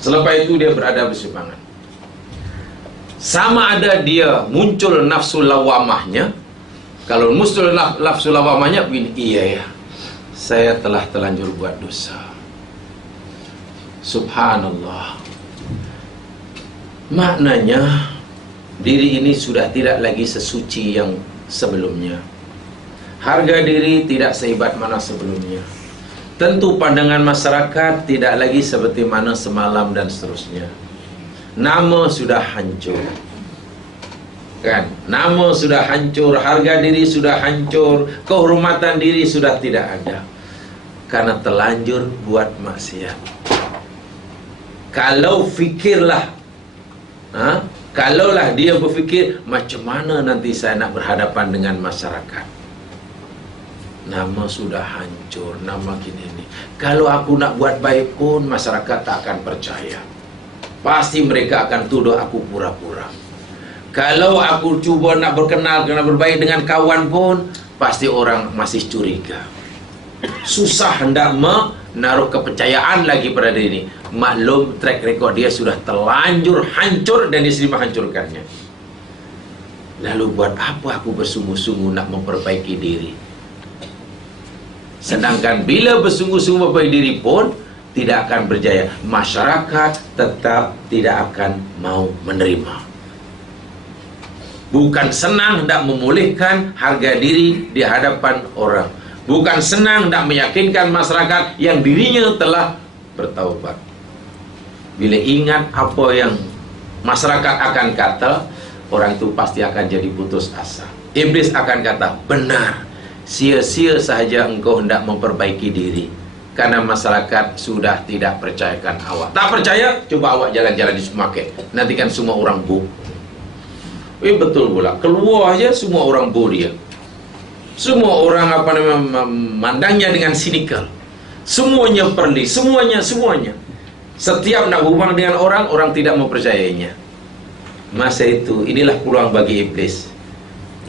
Selepas itu dia berada bersimpangan. Sama ada dia muncul nafsu lawamahnya. Kalau muncul nafsu lawamahnya begini, iya ya, saya telah terlanjur buat dosa. Subhanallah. Maknanya diri ini sudah tidak lagi sesuci yang sebelumnya. Harga diri tidak sehebat mana sebelumnya. Tentu pandangan masyarakat tidak lagi seperti mana semalam dan seterusnya. Nama sudah hancur, kan? Nama sudah hancur, harga diri sudah hancur, kehormatan diri sudah tidak ada, karena terlanjur buat maksiat. Kalau fikirlah, kalaulah dia berfikir macam mana nanti saya nak berhadapan dengan masyarakat, nama sudah hancur, nama gini ni. Kalau aku nak buat baik pun masyarakat tak akan percaya. Pasti mereka akan tuduh aku pura-pura. Kalau aku cuba nak berkenal, nak berbaik dengan kawan pun, pasti orang masih curiga. Susah hendak menaruh kepercayaan lagi pada diri. Maklum track record dia sudah terlanjur hancur dan dia sendiri menghancurkannya. Lalu buat apa aku bersungguh-sungguh nak memperbaiki diri? Sedangkan bila bersungguh-sungguh memperbaiki diri pun tidak akan berjaya, masyarakat tetap tidak akan mau menerima. Bukan senang hendak memulihkan harga diri di hadapan orang, bukan senang hendak meyakinkan masyarakat yang dirinya telah bertaubat. Bila ingat apa yang masyarakat akan kata, orang itu pasti akan jadi putus asa. Iblis akan kata, benar, sia-sia sahaja engkau hendak memperbaiki diri, karena masyarakat sudah tidak percayakan awak. Tak percaya? Coba awak jalan-jalan di supermarket, nanti kan semua orang bu. Betul pula, keluar aja semua orang bu dia. Semua orang memandangnya dengan sinikal. Semuanya perli, semuanya. Setiap nak berhubungan dengan orang, orang tidak mempercayainya. Masa itu, inilah peluang bagi iblis.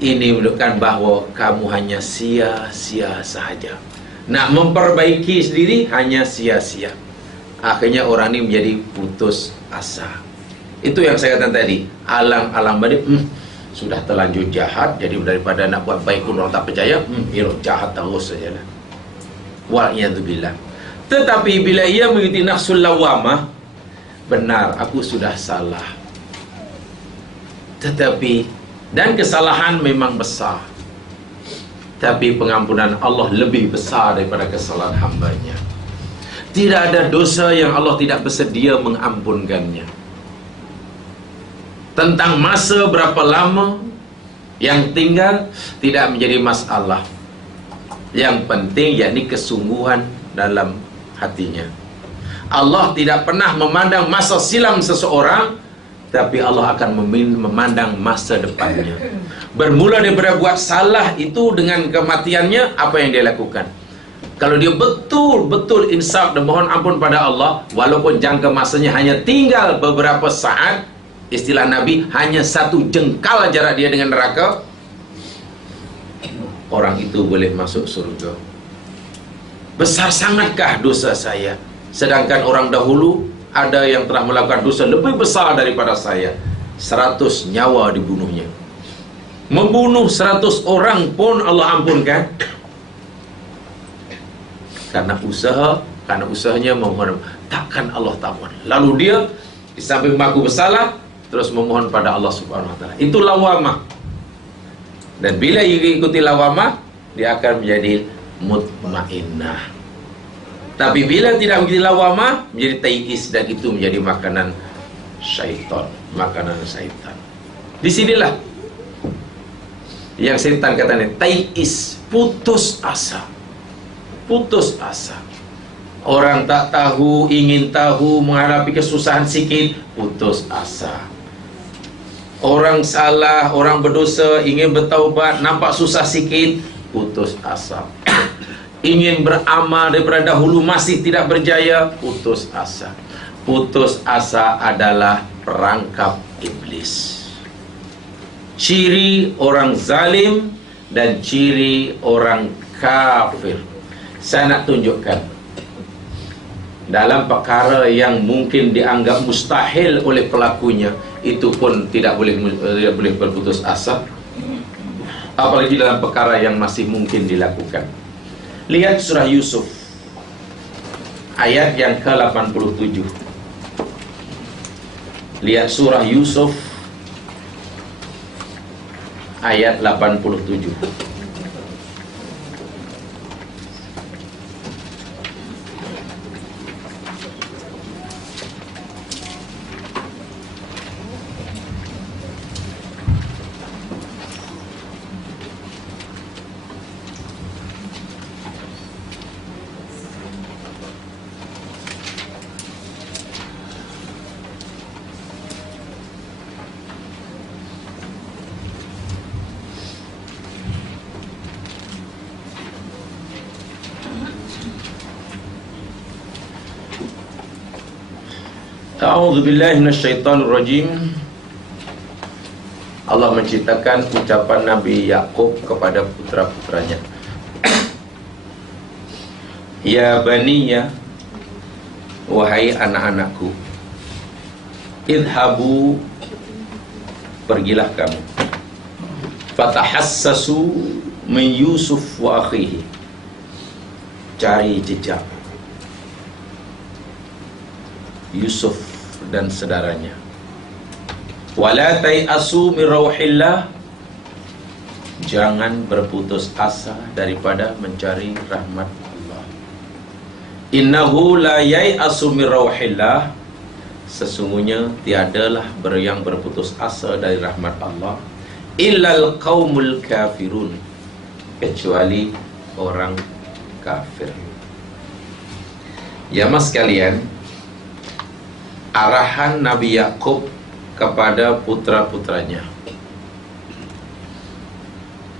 Ini menunjukkan bahawa kamu hanya sia-sia sahaja. Nak memperbaiki sendiri hanya sia-sia. Akhirnya orang ini menjadi putus asa. Itu yang saya katakan tadi. Alang-alang balik, sudah terlanjur jahat, jadi daripada nak buat baik pun orang tak percaya, jahat terus saja lah. Wa'iyadzubillah. Tetapi bila ia mengikuti nafsul lawamah, benar, aku sudah salah. Tetapi, dan kesalahan memang besar, tapi pengampunan Allah lebih besar daripada kesalahan hambanya. Tidak ada dosa yang Allah tidak bersedia mengampunkannya. Tentang masa berapa lama yang tinggal tidak menjadi masalah. Yang penting yakni kesungguhan dalam hatinya. Allah tidak pernah memandang masa silam seseorang, tapi Allah akan memandang masa depannya. Bermula daripada buat salah itu dengan kematiannya, apa yang dia lakukan. Kalau dia betul-betul insaf dan mohon ampun pada Allah, walaupun jangka masanya hanya tinggal beberapa saat, istilah Nabi, hanya satu jengkal jarak dia dengan neraka, orang itu boleh masuk surga. Besar sangatkah dosa saya? Sedangkan orang dahulu ada yang telah melakukan dosa lebih besar daripada saya. 100 nyawa dibunuhnya. Membunuh 100 orang pun Allah ampunkan. Karena usahanya memohon. Takkan Allah tak mohon. Lalu dia di samping mengaku bersalah, terus memohon pada Allah Subhanahu Wa Taala. Itu lawamah. Dan bila ikuti lawamah, dia akan menjadi mutmainnah. Tapi bila tidak begitu lawamah, menjadi tai'is, dan itu menjadi makanan syaitan. Makanan syaitan. Di sinilah yang syaitan katanya tai'is, putus asa. Putus asa. Orang tak tahu, ingin tahu, menghadapi kesusahan sikit, putus asa. Orang salah, orang berdosa, ingin bertaubat, nampak susah sikit, putus asa. Ingin beramal daripada dahulu masih tidak berjaya, putus asa. Putus asa adalah perangkap iblis. Ciri orang zalim dan ciri orang kafir. Saya nak tunjukkan dalam perkara yang mungkin dianggap mustahil oleh pelakunya, itu pun tidak boleh berputus asa. Apalagi dalam perkara yang masih mungkin dilakukan. Lihat surah Yusuf ayat yang ke-87. Lihat surah Yusuf ayat 87. A'udzubillahi minasyaitonirrajim. Allah menceritakan ucapan Nabi Yakub kepada putra-putranya. Ya baniya, wahai anak-anakku, idhabu, pergilah kamu, fatahassasu min Yusuf wa akhihi, cari jejak Yusuf dan saudaranya. Wala tai'asu min rauhillah, jangan berputus asa daripada mencari rahmat Allah. Innahu la yai'asu min rauhillah, sesungguhnya tiadalah yang berputus asa dari rahmat Allah illal qaumul kafirun, kecuali orang kafir. Ya mas sekalian, arahan Nabi Yakub kepada putra-putranya,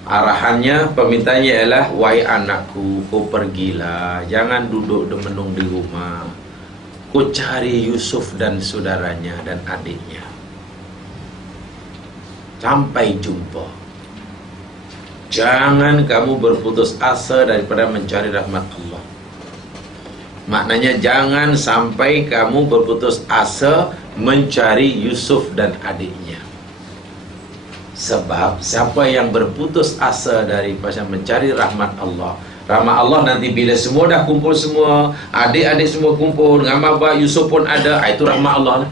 arahannya, permintaannya ialah, wahai anakku, kau pergilah, jangan duduk menung di rumah. kau cari Yusuf dan saudaranya dan adiknya sampai jumpa. Jangan kamu berputus asa daripada mencari rahmat Allah. Maknanya jangan sampai kamu berputus asa mencari Yusuf dan adiknya. Sebab siapa yang berputus asa daripada mencari rahmat Allah, rahmat Allah nanti bila semua dah kumpul semua, adik-adik semua kumpul, dengan abah Yusuf pun ada, itu rahmat Allah lah.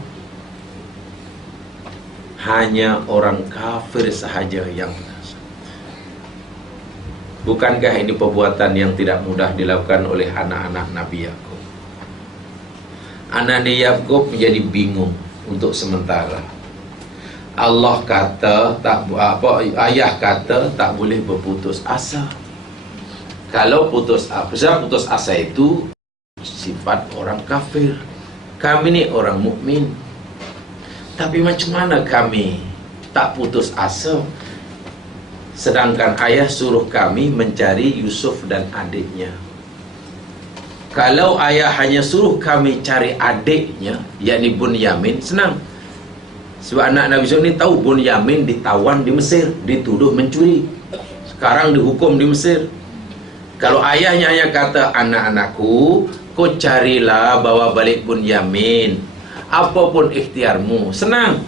Hanya orang kafir sahaja yang merasa. Bukankah ini perbuatan yang tidak mudah dilakukan oleh anak-anak Nabi Yakub? Anak Nabi Yakub menjadi bingung untuk sementara. Allah kata ayah kata tak boleh berputus asa. Kalau putus asa itu sifat orang kafir. Kami ni orang mukmin. Tapi macam mana kami tak putus asa sedangkan ayah suruh kami mencari Yusuf dan adiknya? Kalau ayah hanya suruh kami cari adiknya, yakni Bunyamin, senang. Sebab anak Nabi Yusuf ni tahu Bunyamin ditawan di Mesir, dituduh mencuri, sekarang dihukum di Mesir. Kalau ayahnya hanya kata, anak-anakku, kau carilah bawa balik Bunyamin, apapun ikhtiarmu, senang.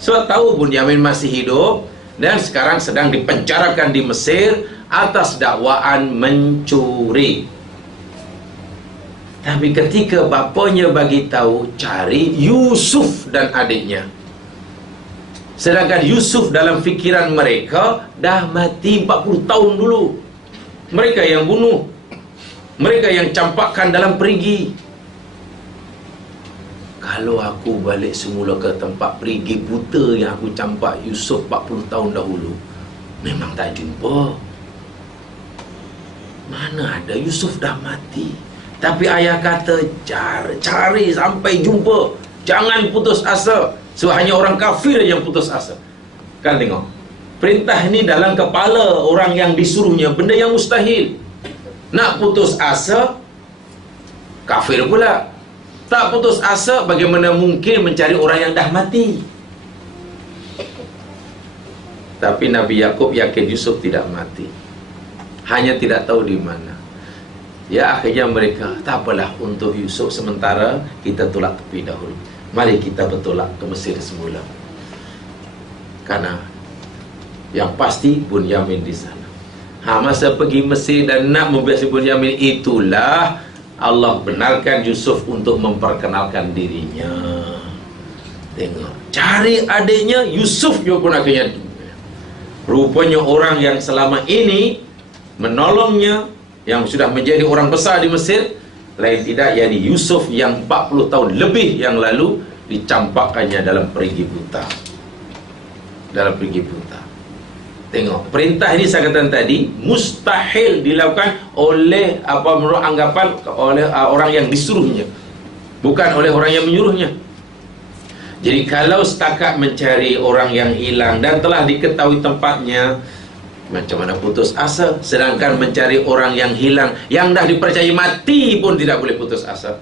Sebab tahu Bunyamin masih hidup dan sekarang sedang dipenjarakan di Mesir atas dakwaan mencuri. Tapi ketika bapanya bagi tahu cari Yusuf dan adiknya, sedangkan Yusuf dalam fikiran mereka dah mati 40 tahun dulu. Mereka yang bunuh, mereka yang campakkan dalam perigi. Kalau aku balik semula ke tempat perigi buta yang aku campak Yusuf 40 tahun dahulu, memang tak jumpa. Mana ada, Yusuf dah mati. Tapi ayah kata cari sampai jumpa, jangan putus asa. Sebab hanya orang kafir yang putus asa. Kan tengok, perintah ini dalam kepala orang yang disuruhnya benda yang mustahil. Nak putus asa, kafir pula. Tak putus asa, bagaimana mungkin mencari orang yang dah mati? Tapi Nabi Yakub yakin Yusuf tidak mati, hanya tidak tahu di mana. Ya, akhirnya mereka, tak apalah, untuk Yusuf sementara kita tolak tepi dahulu. Mari kita bertolak ke Mesir semula. Karena yang pasti Bunyamin di sana. Masa pergi Mesir dan nak membiasai Bunyamin, itulah Allah benarkan Yusuf untuk memperkenalkan dirinya. Tengok, cari adiknya Yusuf juga pun akhirnya. Rupanya orang yang selama ini menolongnya, yang sudah menjadi orang besar di Mesir, lain tidak yakni Yusuf yang 40 tahun lebih yang lalu dicampakkannya dalam perigi buta. Dalam perigi buta. Tengok, perintah ini saya katakan tadi mustahil dilakukan oleh menurut anggapan oleh orang yang disuruhnya, bukan oleh orang yang menyuruhnya. Jadi kalau setakat mencari orang yang hilang dan telah diketahui tempatnya, macam mana putus asa? Sedangkan mencari orang yang hilang, yang dah dipercayai mati pun tidak boleh putus asa.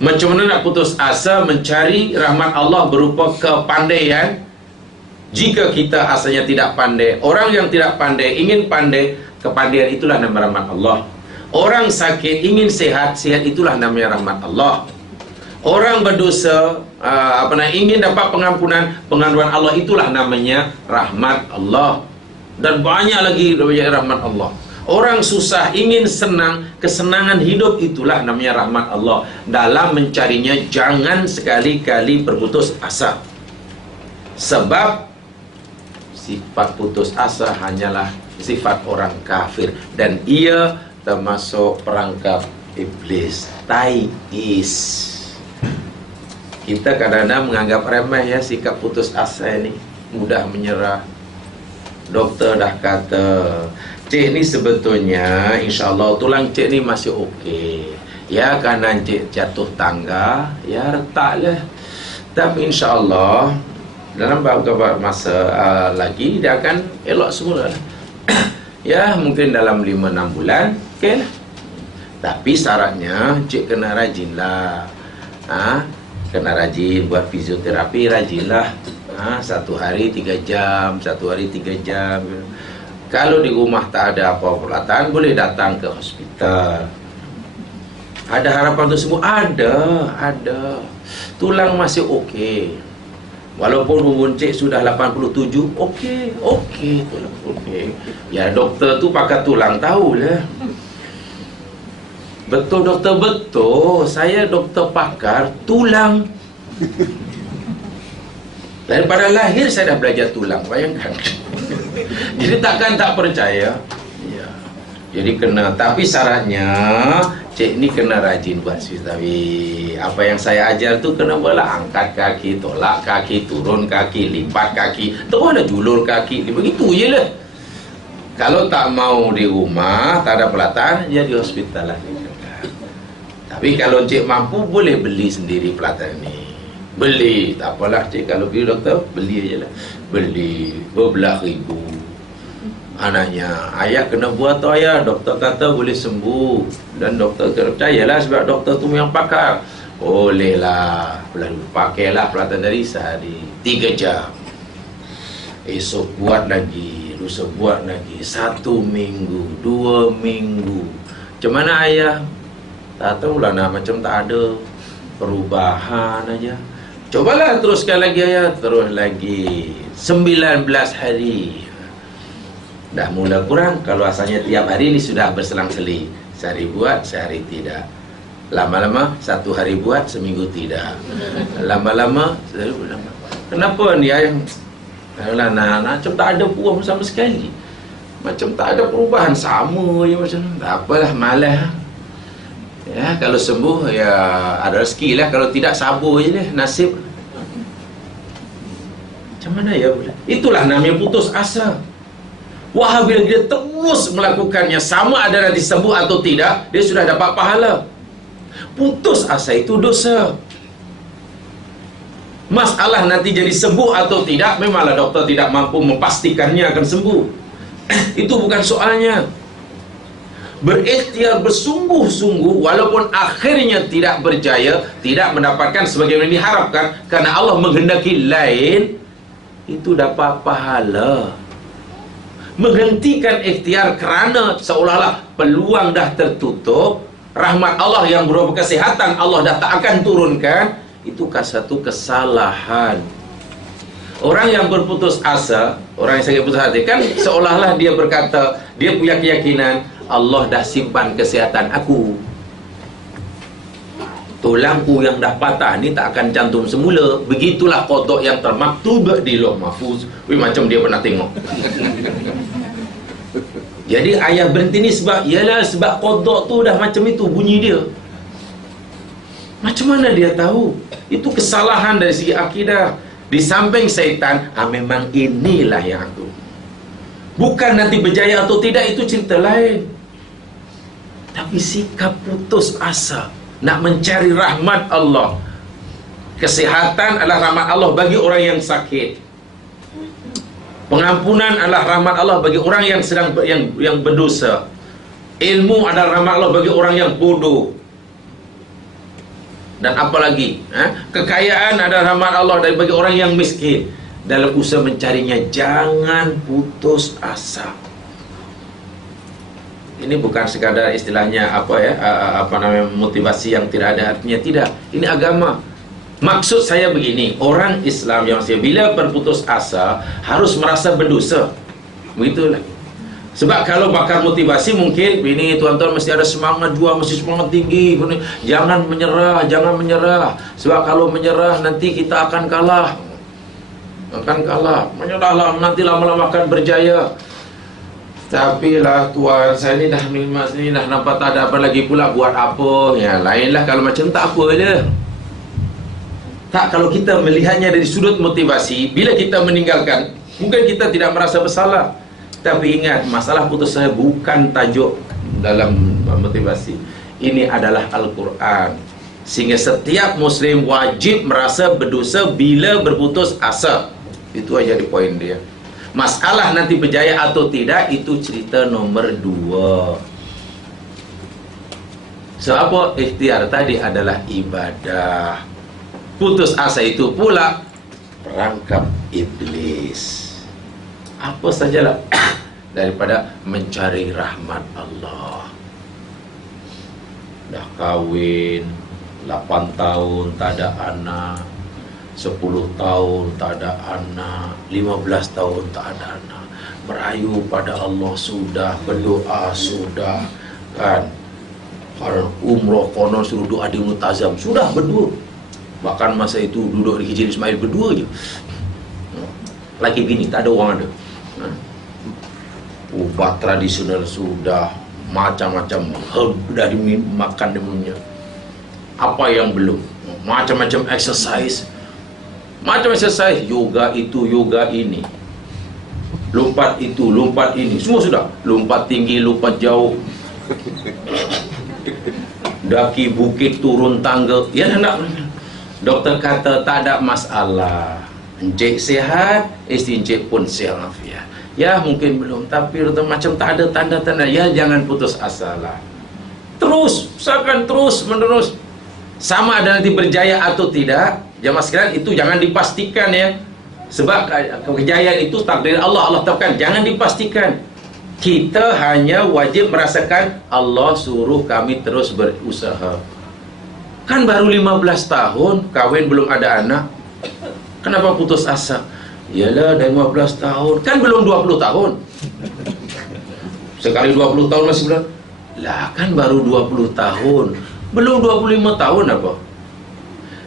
Macam mana nak putus asa mencari rahmat Allah berupa kepandaian, jika kita asalnya tidak pandai? Orang yang tidak pandai ingin pandai, kepandaian itulah nama rahmat Allah. Orang sakit ingin sehat, sehat itulah namanya rahmat Allah. Orang berdosa ingin dapat pengampunan Allah, itulah namanya rahmat Allah. Dan banyak lagi rahmat Allah. Orang susah ingin senang, kesenangan hidup, itulah namanya rahmat Allah. Dalam mencarinya jangan sekali-kali berputus asa. Sebab sifat putus asa hanyalah sifat orang kafir, dan ia termasuk perangkap iblis. Taibis. Kita kadang-kadang menganggap remeh ya sikap putus asa ini, mudah menyerah. Doktor dah kata, cik ni sebetulnya insya-Allah tulang cik ni masih okey. Ya, kanan cik jatuh tangga, ya retaklah. Tapi insya-Allah dalam beberapa masa lagi dia akan elok semula. Ya, mungkin dalam 5-6 bulan, okeylah. Tapi syaratnya cik kena rajin lah. Kena rajin buat fisioterapi, rajinlah. 1 hari 3 jam, 1 hari 3 jam. Kalau di rumah tak ada apa peralatan, boleh datang ke hospital. Ada harapan untuk sembuh? Ada. Tulang masih okey. Walaupun umur cik sudah 87, okey, tulang okey. Ya doktor tu pakai tulang tahulah. Betul doktor, betul. Saya doktor pakar tulang. Daripada lahir saya dah belajar tulang, bayangkan. Jadi takkan tak percaya. Ya. Jadi kena, tapi syaratnya cik ni kena rajin buat fisioterapi. Apa yang saya ajar tu kena bola angkat kaki, tolak kaki, turun kaki, lipat kaki, terus ada julur kaki. Begitu je lah. Kalau tak mau di rumah, tak ada peralatan, ya di hospital lah. Tapi kalau cik mampu, boleh beli sendiri peralatan ni. Beli, tak apalah cik, kalau pergi doktor, beli aje lah. Beli berbelas ribu. Anaknya, ayah kena buat tu ayah, doktor kata boleh sembuh. Dan doktor percayalah sebab doktor tu yang pakar. Bolehlah, pakailah peralatan dari sehari 3 jam. Esok buat lagi, lusa buat lagi, 1 minggu, 2 minggu. Macam mana ayah? Tak tahulah nak, macam tak ada perubahan aja. Cobalah teruskan lagi ayah, terus lagi 19 hari. Dah mula kurang. Kalau asalnya tiap hari ni sudah berselang-seli. Sehari buat, sehari tidak. Lama-lama 1 hari buat, seminggu tidak. Lama-lama, kenapa ni ayah? Macam tak ada puas sama sekali. Macam tak ada perubahan, sama je macam. Tak apalah, malas. Ya, kalau sembuh ya ada rezeki lah, kalau tidak sabar je lah, nasib. Macam mana ya? Itulah namanya putus asa. Wah, bila dia terus melakukannya, sama ada nanti sembuh atau tidak, dia sudah dapat pahala. Putus asa itu dosa. Masalah nanti jadi sembuh atau tidak, memanglah doktor tidak mampu memastikannya akan sembuh. Itu bukan soalnya. Berikhtiar bersungguh-sungguh, walaupun akhirnya tidak berjaya, tidak mendapatkan sebagaimana diharapkan, karena Allah menghendaki lain, itu dapat pahala. Menghentikan ikhtiar kerana seolah-olah peluang dah tertutup, rahmat Allah yang berupa kesihatan Allah dah tak akan turunkan, itu satu kesalahan. Orang yang berputus asa, orang yang sakit putus hati, kan seolah-olah dia berkata, dia punya keyakinan Allah dah simpan kesihatan aku. Tulangku yang dah patah ni tak akan cantum semula. Begitulah qada yang termaktub di Lauh Mahfuz. Macam dia pernah tengok. Jadi ayah berhenti ni sebab, ialah sebab qada tu dah macam itu bunyi dia. Macam mana dia tahu? Itu kesalahan dari segi akidah. Di samping syaitan, memang inilah yang aku. Bukan nanti berjaya atau tidak, itu cerita lain. Tapi sikap putus asa, nak mencari rahmat Allah. Kesihatan adalah rahmat Allah bagi orang yang sakit. Pengampunan adalah rahmat Allah bagi orang yang sedang yang berdosa. Ilmu adalah rahmat Allah bagi orang yang bodoh. Dan apa lagi? Kekayaan adalah rahmat Allah bagi orang yang miskin. Dalam usaha mencarinya, jangan putus asa. Ini bukan sekadar istilahnya motivasi yang tidak ada artinya, tidak. Ini agama. Maksud saya begini, orang Islam yang bila berputus asa harus merasa berdosa. Begitulah. Sebab kalau bakar motivasi, mungkin ini tuan-tuan mesti ada semangat juang, mesti semangat tinggi. Jangan menyerah, jangan menyerah. Sebab kalau menyerah nanti kita akan kalah. Menyerahlah, nanti lama-lama akan berjaya. Tapi lah tuan, saya ni dah nampak tak ada apa lagi pula, buat apa. Ya lainlah, kalau macam tak apa je. Tak, kalau kita melihatnya dari sudut motivasi, bila kita meninggalkan, mungkin kita tidak merasa bersalah. Tapi ingat, masalah putus asa bukan tajuk dalam motivasi. Ini adalah Al-Quran. Sehingga setiap Muslim wajib merasa berdosa bila berputus asa. Itu aja di poin dia. Masalah nanti berjaya atau tidak, itu cerita nomor 2. So apa? Ikhtiar tadi adalah ibadah. Putus asa itu pula perangkap iblis. Apa sajalah daripada mencari rahmat Allah. Dah kahwin 8 tahun tak ada anak, 10 tahun tak ada anak, 15 tahun tak ada anak. Merayu pada Allah sudah, berdoa sudah, kan? Kalau umroh konon suruh doa di Multazam, sudah berdua. Bahkan masa itu duduk di Hijri Ismail berdua je. Laki bini tak ada orang ada. Ubat tradisional sudah, macam-macam dah dimakan demunya. Apa yang belum? Macam-macam exercise. Macam exercise, yoga itu, yoga ini. Lompat itu, lompat ini. Semua sudah. Lompat tinggi, lompat jauh. Daki bukit, turun tangga. Ya nak. Doktor kata tak ada masalah. Encik sihat, isteri encik pun sihat afiat. Ya mungkin belum, tapi doktor macam tak ada tanda-tanda. Ya jangan putus asa lah. Terus, usahakan terus menerus. Sama ada nanti berjaya atau tidak, jamaah sekalian, itu jangan dipastikan ya. Sebab kejayaan itu takdir Allah, Allah tetapkan. Jangan dipastikan. Kita hanya wajib merasakan Allah suruh kami terus berusaha. Kan baru 15 tahun, kahwin belum ada anak. Kenapa putus asa? Yalah dah 15 tahun, kan belum 20 tahun. Sekali 20 tahun masih bilang, lah kan baru 20 tahun, belum 25 tahun apa?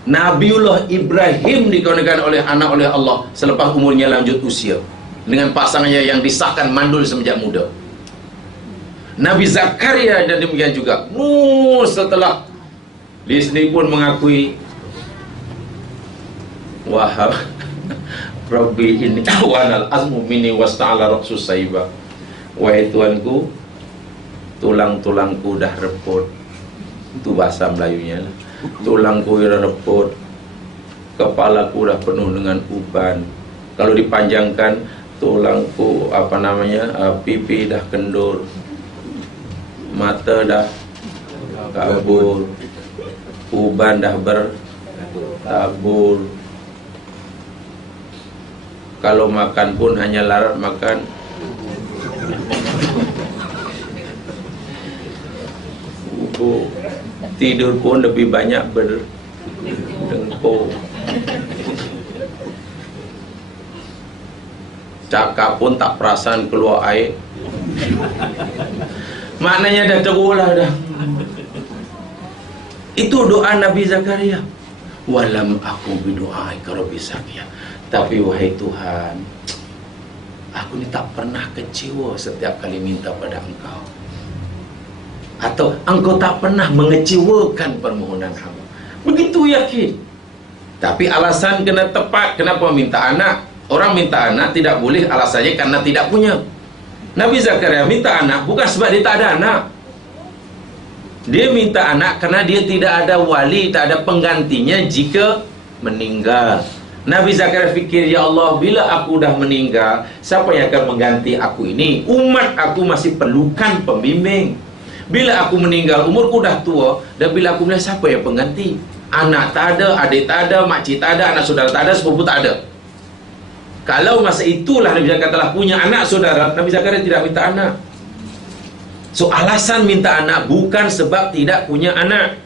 Nabiullah Ibrahim dikaunikan oleh anak oleh Allah selepas umurnya lanjut usia, dengan pasangannya yang disahkan mandul semenjak muda. Nabi Zakaria dan demikian juga. Setelah Disney pun mengakui, wahab Rabbi ini wanal azmu mini wasta'ala raksus saiba. Wahai Tuanku, tulang-tulangku dah repot. Itu bahasa Melayunya lah. Tulangku dah repot, kepalaku dah penuh dengan uban. Kalau dipanjangkan, tulangku pipi dah kendur, mata dah kabur, uban dah bertabur. Kalau makan pun hanya larat makan. Tidur pun lebih banyak berdengkur. Cakap pun tak perasan keluar air. Maknanya dah teruk lah dah. Itu doa Nabi Zakaria. Walam aku berdoa kalau bisa ya. Tapi wahai Tuhan, aku ni tak pernah kecewa setiap kali minta pada Engkau. Atau Engkau tak pernah mengecewakan permohonan hamba. Begitu yakin. Tapi alasan kena tepat. Kenapa minta anak? Orang minta anak tidak boleh alasannya karena tidak punya. Nabi Zakaria minta anak bukan sebab dia tak ada anak. Dia minta anak karena dia tidak ada wali, tak ada penggantinya jika meninggal. Nabi Zakaria fikir, ya Allah, bila aku dah meninggal, siapa yang akan mengganti aku ini? Umat aku masih perlukan pembimbing. Bila aku meninggal, umurku dah tua, dan bila aku meninggal, siapa yang pengganti? Anak tak ada, adik tak ada, makcik tak ada, anak saudara tak ada, sepupu tak ada. Kalau masa itulah Nabi Zakaria telah punya anak saudara, Nabi Zakaria tidak minta anak. So alasan minta anak bukan sebab tidak punya anak,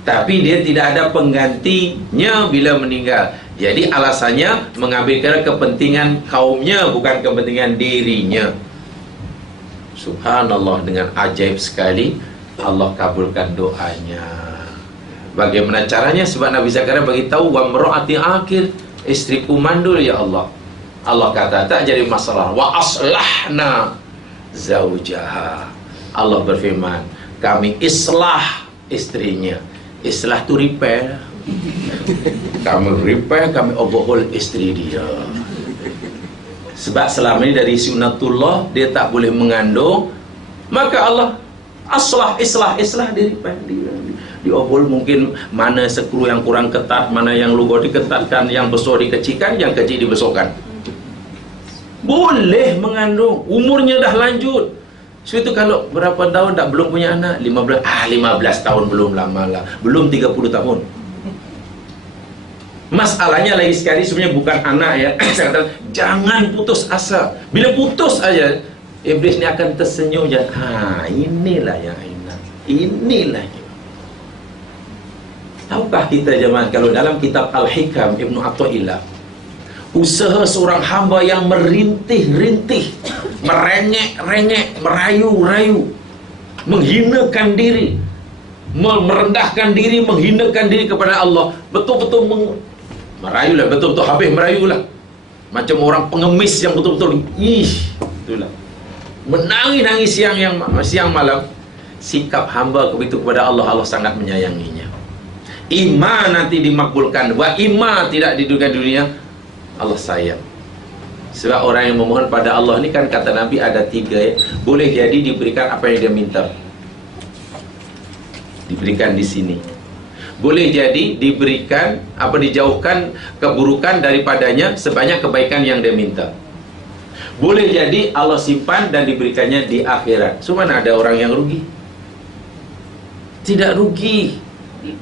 tapi dia tidak ada penggantinya bila meninggal. Jadi alasannya mengambil kepentingan kaumnya, bukan kepentingan dirinya. Subhanallah, dengan ajaib sekali Allah kabulkan doanya. Bagaimana caranya? Sebab Nabi Zakaria beritahu, wa mraati akhir, istriku mandul ya Allah. Allah kata tak jadi masalah. Wa aslahna zaujaha. Allah berfirman, kami islah istrinya. Islah tu repair. Kami repair, kami overhaul isteri dia. Sebab selama ini dari sunnatullah dia tak boleh mengandung, maka Allah islah dia repair, di overhaul. Mungkin mana skru yang kurang ketat, mana yang lugu diketatkan, yang besar dikecilkan, yang kecil dibesarkan. Boleh mengandung, umurnya dah lanjut. Sebab itu kalau berapa tahun tak belum punya anak, 15 tahun belum lama lah, belum 30 tahun. Masalahnya lagi sekali sebenarnya bukan anak ya. Saya kata jangan putus asa. Bila putus aja, iblis ni akan tersenyum je. Inilah yang Aina. Inilah yang. Tahukah kita jemaah, kalau dalam kitab Al-Hikam Ibnu Athaillah, usaha seorang hamba yang merintih-rintih, merengek-rengek, merayu-rayu, menghinakan diri, merendahkan diri, menghinakan diri kepada Allah, betul-betul merayulah, betul-betul habis merayulah, macam orang pengemis yang betul-betul itulah, menangis-nangis siang malam. Sikap hamba begitu kepada Allah, Allah sangat menyayanginya. Iman nanti dimakbulkan, wa iman tidak di dunia, Allah sayang. Sebab orang yang memohon pada Allah ni kan kata Nabi ada 3 ya. Boleh jadi diberikan apa yang dia minta, diberikan di sini. Boleh jadi diberikan dijauhkan keburukan daripadanya sebanyak kebaikan yang dia minta. Boleh jadi Allah simpan dan diberikannya di akhirat. So mana ada orang yang rugi? Tidak rugi.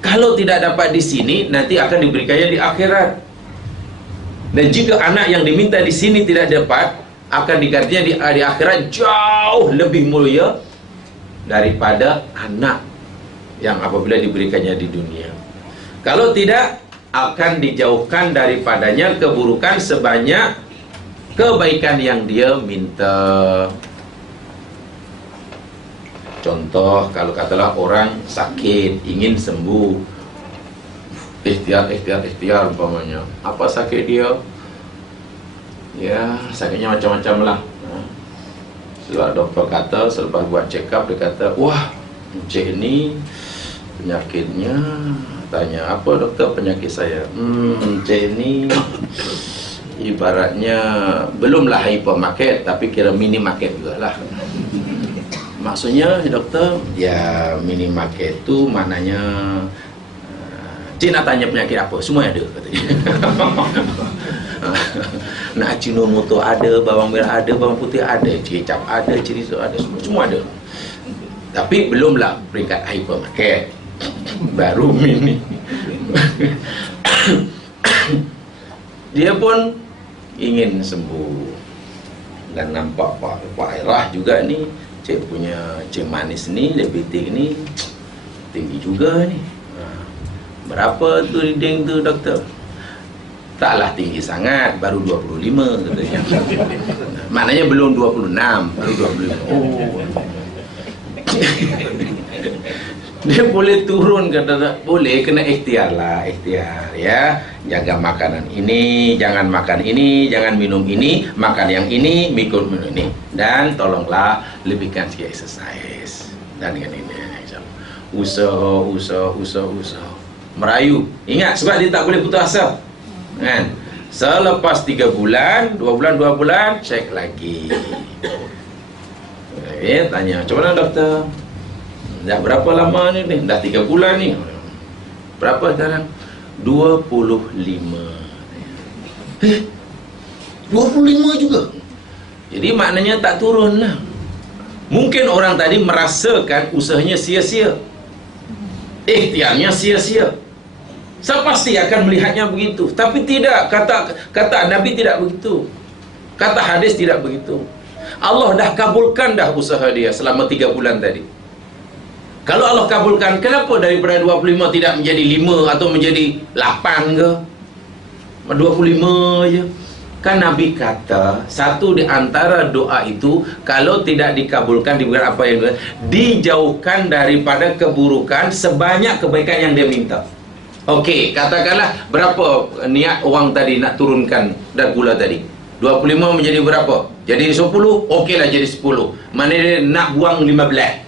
Kalau tidak dapat di sini, nanti akan diberikannya di akhirat. Dan jika anak yang diminta di sini tidak dapat, akan digantinya di akhirat jauh lebih mulia daripada anak yang apabila diberikannya di dunia. Kalau tidak, akan dijauhkan daripadanya keburukan sebanyak kebaikan yang dia minta. Contoh, kalau katalah orang sakit, ingin sembuh, ikhtiar umpamanya. Apa sakit dia? Ya, sakitnya macam-macam lah. Sebab doktor kata, selepas buat check up, dia kata, wah, encik ni penyakitnya. Tanya, apa doktor penyakit saya? Encik ni ibaratnya belumlah hypermarket, tapi kira mini market juga lah. Maksudnya doktor, ya mini market tu maknanya cik nak tanya penyakit apa, semua ada katanya. Nak Ajinomoto ada, bawang merah ada, bawang putih ada, kecap ada, cili ada, semua ada. Tapi belumlah peringkat hypermarket, baru mini. Dia pun ingin sembuh. Dan nampak Pak Airah juga ni, cik punya cik manis ni, diabetik ni tinggi juga ni. Berapa tu reading tu doktor? Taklah tinggi sangat, baru 25 katanya. Maknanya belum 26, baru 25. Oh. Dia boleh turun, kata boleh, kena ikhtiar lah, ikhtiar ya. Jaga makanan ini, jangan makan ini, jangan minum ini, makan yang ini, minum ini. Dan tolonglah lebihkan sikit exercise. Dan dengan ini usaha merayu. Ingat, sebab dia tak boleh putus asa kan. Selepas 3 bulan, 2 bulan, cek lagi. Tanya, macam mana doktor? Dah berapa lama ni? Dah 3 bulan ni. Berapa sekarang? 25. 25 juga. Jadi maknanya tak turun lah. Mungkin orang tadi merasakan usahanya sia-sia, ikhtiarnya sia-sia. Saya pasti akan melihatnya begitu. Tapi tidak, kata Nabi tidak begitu. Kata hadis tidak begitu. Allah dah kabulkan dah usaha dia selama 3 bulan tadi. Kalau Allah kabulkan, kenapa daripada 25 tidak menjadi 5 atau menjadi 8 ke? 25 je. Kan Nabi kata, satu di antara doa itu, kalau tidak dikabulkan, diberikan apa yang dijauhkan daripada keburukan sebanyak kebaikan yang dia minta. Okey, katakanlah berapa niat orang tadi nak turunkan dan gula tadi? 25 menjadi berapa? Jadi 10? Okeylah jadi 10. Mana dia nak buang 15.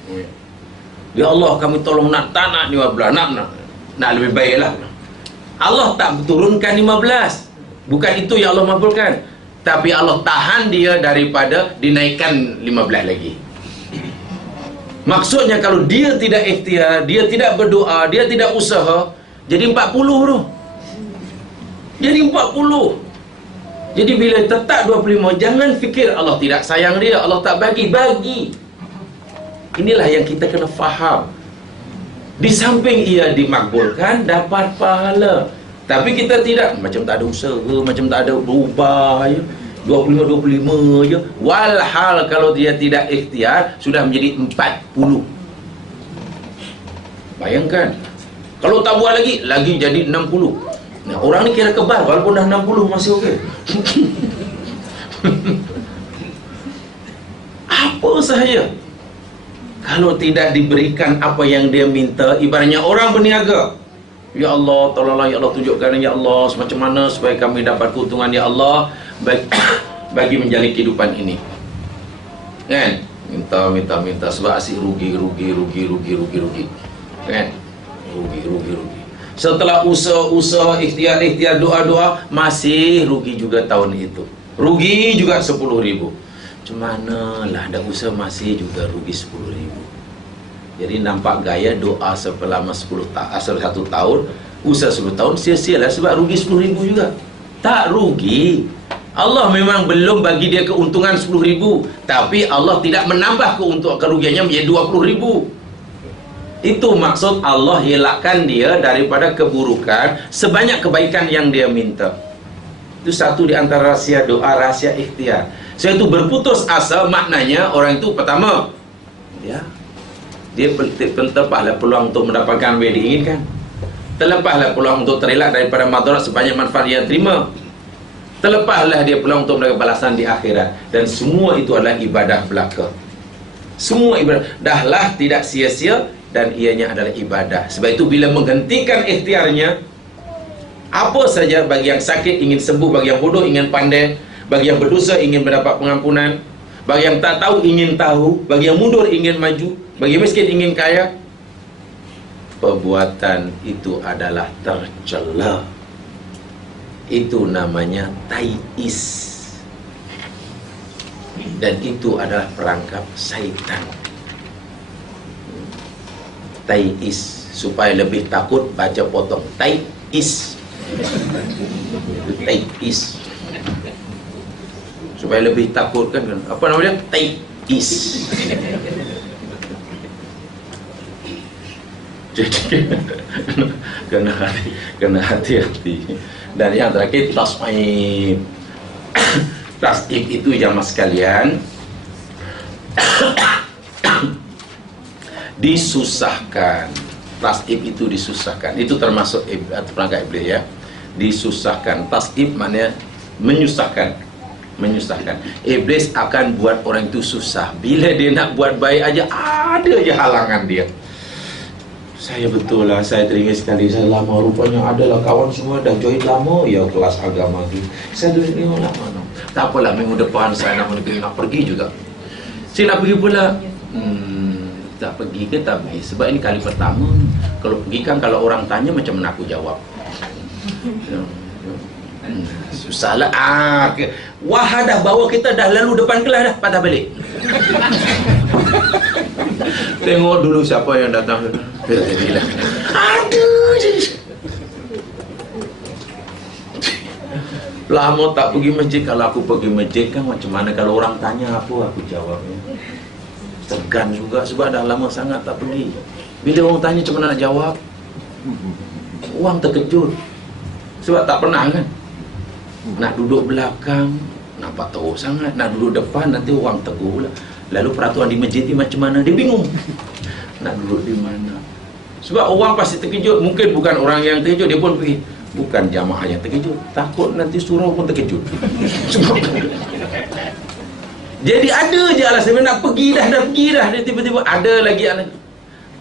Ya Allah, kami tolong nak 15, nak lebih baik lah. Allah tak turunkan 15. Bukan itu yang Allah makbulkan. Tapi Allah tahan dia daripada dinaikkan 15 lagi. Maksudnya kalau dia tidak ikhtiar, dia tidak berdoa, dia tidak usaha, jadi 40 tu. Jadi 40. Jadi bila tetap 25, jangan fikir Allah tidak sayang dia, Allah tak bagi. Inilah yang kita kena faham. Di samping ia dimakbulkan, dapat pahala. Tapi kita tidak, macam tak ada usaha, macam tak ada berubah je, 25-25 je. Walhal kalau dia tidak ikhtiar, sudah menjadi 40. Bayangkan, kalau tak buat lagi jadi 60. Nah, orang ni kira kebal, walaupun dah 60 masih okey. Apa sahaja kalau tidak diberikan apa yang dia minta, ibaratnya orang berniaga. Ya Allah, tolonglah ya Allah, tunjukkan ya Allah semacam mana supaya kami dapat keuntungan ya Allah bagi menjalani kehidupan ini. Kan? Minta sebab asyik rugi. Kan? Rugi. Setelah usaha, ikhtiar, doa, masih rugi juga tahun itu. Rugi juga 10.000. Macam lah, ada usaha masih juga rugi 10.000. Jadi nampak gaya doa selama 1 tahun, usaha 10 tahun sia-sialah sebab rugi 10.000 juga. Tak rugi. Allah memang belum bagi dia keuntungan 10.000, tapi Allah tidak menambah kerugiannya menjadi 20.000. Itu maksud Allah elakkan dia daripada keburukan sebanyak kebaikan yang dia minta. Itu satu di antara rahsia doa, rahsia ikhtiar. Sebab itu berputus asa maknanya orang itu pertama dia terlepaslah peluang untuk mendapatkan apa yang diinginkan. Terlepaslah peluang untuk terelak daripada madarat sebanyak manfaat yang terima. Terlepaslah dia peluang untuk mendapat balasan di akhirat. Dan semua itu adalah ibadah belaka. Semua ibadah dahlah tidak sia-sia dan ianya adalah ibadah. Sebab itu bila menghentikan ikhtiarnya, apa saja, bagi yang sakit ingin sembuh, bagi yang bodoh ingin pandai, bagi yang berdosa ingin mendapat pengampunan, bagi yang tak tahu ingin tahu, bagi yang mundur ingin maju, bagi yang miskin ingin kaya, perbuatan itu adalah tercela. Itu namanya tai'is. Dan itu adalah perangkap syaitan. Tai'is. Supaya lebih takut, baca potong tai'is. Tai'is. Supaya lebih takut kan, apa namanya? Tai'is. Jadi kena hati-hati. Dan yang terakhir tas'ib. Tas'ib itu jamaah sekalian disusahkan. Tas'ib itu disusahkan. Itu termasuk perangkat iblis ya. Disusahkan. Tas'ib maknanya menyusahkan. Iblis akan buat orang itu susah. Bila dia nak buat baik aja, ada je halangan dia. Saya betul lah, saya teringin sekali. Saya lama, rupanya adalah kawan semua dah join lama ya kelas agama tu. Saya dulu ni lama no. Tak apalah, minggu depan saya nak pergi juga. Saya nak pergi pula. Tak pergi ke tak pergi? Sebab ini kali pertama. Kalau pergi kan, kalau orang tanya macam mana aku jawab. Susahlah. Wah, dah bawa kita dah lalu depan kelas dah, patah balik. Tengok dulu siapa yang datang. Aduh. Lama tak pergi masjid. Kalau aku pergi masjid kan macam mana, kalau orang tanya apa aku jawabnya. Segan juga sebab dah lama sangat tak pergi. Bila orang tanya macam mana nak jawab, orang terkejut. Sebab tak pernah kan. Nak duduk belakang nampak teruk sangat, nak duduk depan nanti orang tegur pula. Lalu peraturan di masjid ni macam mana, dia bingung nak duduk di mana. Sebab orang pasti terkejut. Mungkin bukan orang yang terkejut, dia pun pergi. Bukan jamaah yang terkejut, takut nanti surau pun terkejut. Jadi ada je alasan nak pergi dah dia tiba-tiba ada lagi alasan.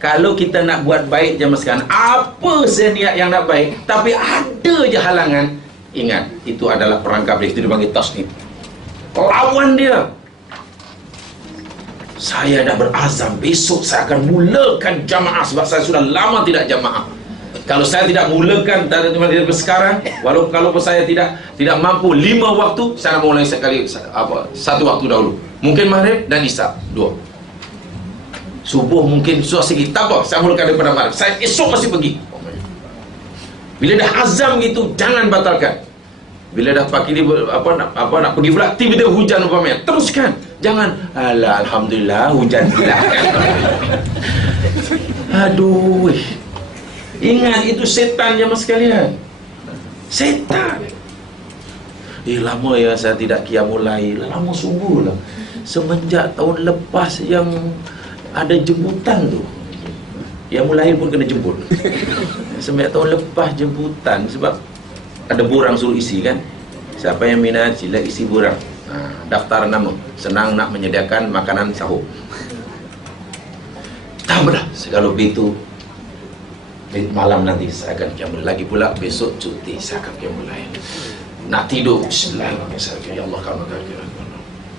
Kalau kita nak buat baik jamaah sekarang, apa seniat yang nak baik, tapi ada je halangan, ingat, itu adalah perangkap dia. Itu dipanggil tasnif. Lawan dia. Saya dah berazam, besok saya akan mulakan jamaah sebab saya sudah lama tidak jamaah. Kalau saya tidak mulakan dari sekarang, walaupun kalau saya tidak mampu 5 waktu, saya nak mulai sekali satu waktu dahulu. Mungkin maghrib dan isya 2. Subuh mungkin susah sikit, tak apa, saya mulakan daripada maghrib. Saya esok masih pergi. Bila dah azam gitu, jangan batalkan. Bila dah pagi ni nak pergi pula, tiba-tiba hujan umpamanya, teruskan. Jangan, alah, alhamdulillah hujan pula. Aduh. Ingat, itu setan jemaah sekalian. Setan. Lama ya saya tidak qiyamul lail. Lama sungguh lah. Semenjak tahun lepas yang ada jemputan tu, qiyamul lail pun kena jemput. Semenjak tahun lepas jemputan, sebab ada borang suruh isi kan. Siapa yang minat sila isi borang. Daftar nama, senang nak menyediakan makanan sahur. Tak dah, kalau begitu malam nanti saya akan qiyamul lagi pula, besok cuti saya akan qiyamul lail. Nak tidur, bismillahirrahmanirrahim, ya Allah kamu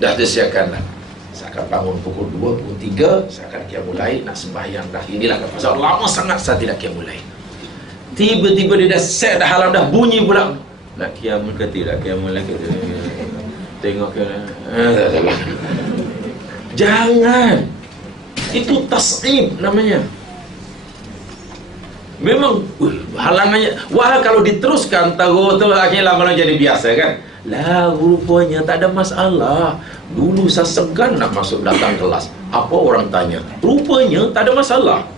dah disiapkanlah. Saya akan bangun pukul 2, pukul 3, saya akan qiyamul lail, nak sembahyang dah. Inilah pasal lama sangat saya tidak qiyamul lail. Tiba-tiba dia dah set dah, halam dah bunyi pula. Nak qiyamul ke tidak qiyamul lail ke? Tengok ke? Jangan. Itu tas'ib namanya. Memang halangannya. Wah, kalau diteruskan tahu tu akhirnya lama-lama jadi biasa kan. Lah, rupanya tak ada masalah. Dulu saya segan nak masuk datang kelas. Apa orang tanya? Rupanya tak ada masalah.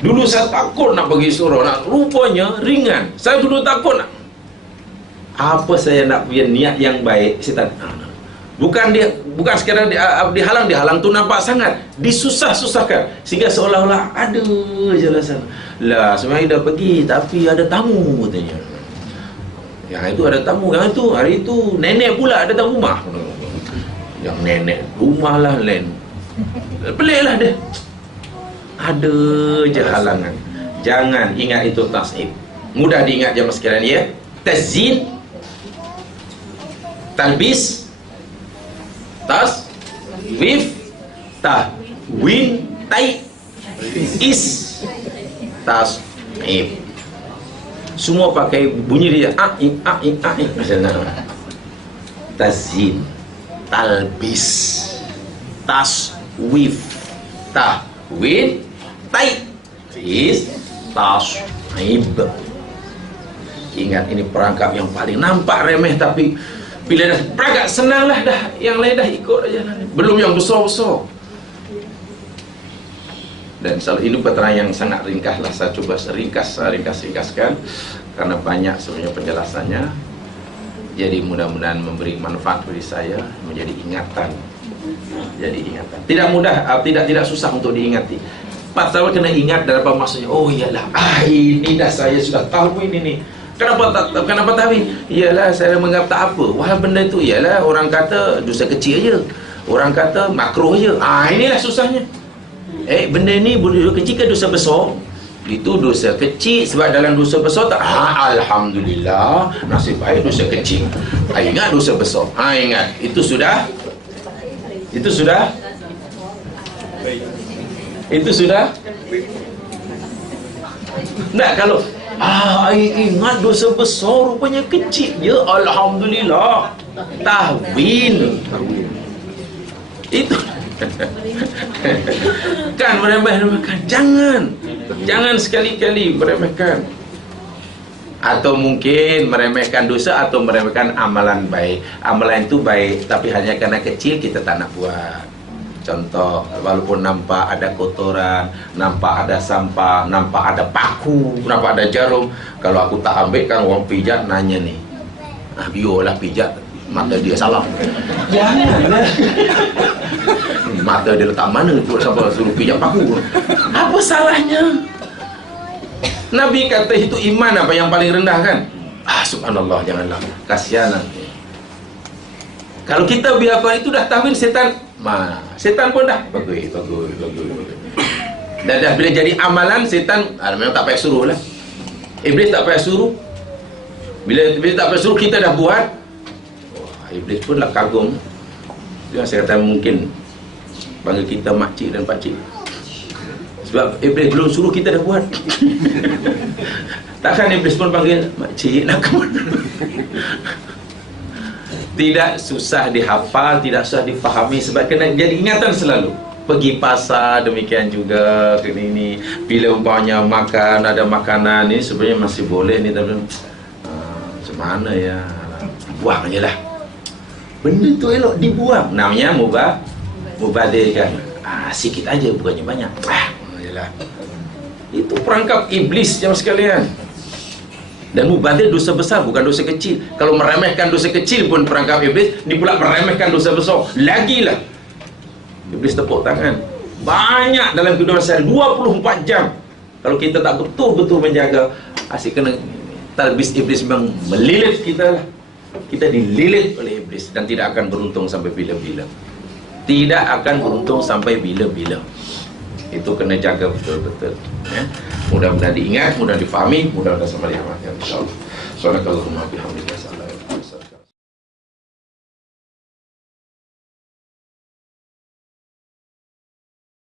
Dulu saya takut nak pergi surau. Rupanya ringan. Saya dulu takut nak. Apa saya nak punya niat yang baik, setan. Bukan sekadar dihalang tu nampak sangat disusah-susahkan sehingga seolah-olah ada jelasan. Lah, sebenarnya dah pergi tapi ada tamu katanya. Yang itu ada tamu, yang itu hari itu nenek pula datang rumah. Yang nenek rumah lah lain. Peliklah dia. Ada je halangan. Jangan, ingat itu tas'ib. Mudah diingat jemaah sekalian ya. Tazin, talbis, taswif, tahwin, is, tas'ib. Semua pakai bunyi dia tazin, talbis, taswif, tahwin, is, tas'ib. Ingat, ini perangkap yang paling nampak remeh, tapi bila dah perangkap senanglah dah, yang lain dah ikut aja. Belum yang besar-besar. Dan ini keterangan yang sangat ringkas lah. Saya cuba ringkaskan karena banyak sebenarnya penjelasannya. Jadi mudah-mudahan memberi manfaat bagi saya, menjadi ingatan. Tidak mudah, tidak susah untuk diingati. Pertama kena ingat dan apa maksudnya. Oh iyalah, ini dah saya sudah tahu ini nih. Kenapa tahu? Iyalah saya menganggap tak apa. Wah, benda itu ialah orang kata dosa kecil aja. Orang kata makruh aja. Inilah susahnya. Benda ni dosa kecil ke dosa besar? Itu dosa kecil sebab dalam dosa besar tak. Alhamdulillah, nasib baik dosa kecil. Ingat dosa besar. Ingat. Itu sudah. Tak, kalau ingat dosa besar rupanya kecil je. Alhamdulillah. Tahwin. Itu kan meremehkan. Jangan sekali-kali meremehkan. Atau mungkin meremehkan dosa atau meremehkan amalan baik. Amalan itu baik tapi hanya karena kecil kita tak nak buat. Contoh, walaupun nampak ada kotoran, nampak ada sampah, nampak ada paku, nampak ada jarum, kalau aku tak ambil kan orang pijat nanya nih, biarlah pijat, mata dia salah. Janganlah. Mata dia letak mana tu sampai suruh pijat paku? Apa salahnya? Nabi kata itu iman apa yang paling rendah kan? Subhanallah, janganlah. Kasihan nanti. Kalau kita biarkan itu dah tahwin setan. Setan pun dah bagus. Dan dah bila jadi amalan setan, memang tak payah suruh lah. Iblis tak payah suruh. Bila tak payah suruh kita dah buat. Iblis pun lah kagum. Dia saya kata mungkin panggil kita makcik dan pakcik. Sebab Iblis belum suruh kita dah buat. Takkan Iblis pun panggil makcik nak ke mana? Tidak susah dihafal, tidak susah difahami sebab kena jadi ingatan selalu. Pergi pasar demikian juga ini. Bila umpamanya makan, ada makanan ni sebenarnya masih boleh ni, tapi macam mana ya? Buang je lah. Benda tu elok dibuang. Namanya mubadir kan. Sikit aja bukannya banyak. Yalah. Itu perangkap iblis jemaah sekalian. Dan mubadir dosa besar, bukan dosa kecil. Kalau meremehkan dosa kecil pun perangkap iblis, ni pula meremehkan dosa besar. Lagilah iblis tepuk tangan. Banyak dalam kehidupan sehari 24 jam. Kalau kita tak betul-betul menjaga, asyik kena talbis iblis memang melilit kita lah. Kita dililit oleh iblis dan tidak akan beruntung sampai bila-bila. Tidak akan beruntung sampai bila-bila. Itu kena jaga betul-betul ya. Mudah-mudahan diingat, mudah difahami, mudah-mudahan sama diamalkan insyaallah. Subhanakallahumma bihamdika.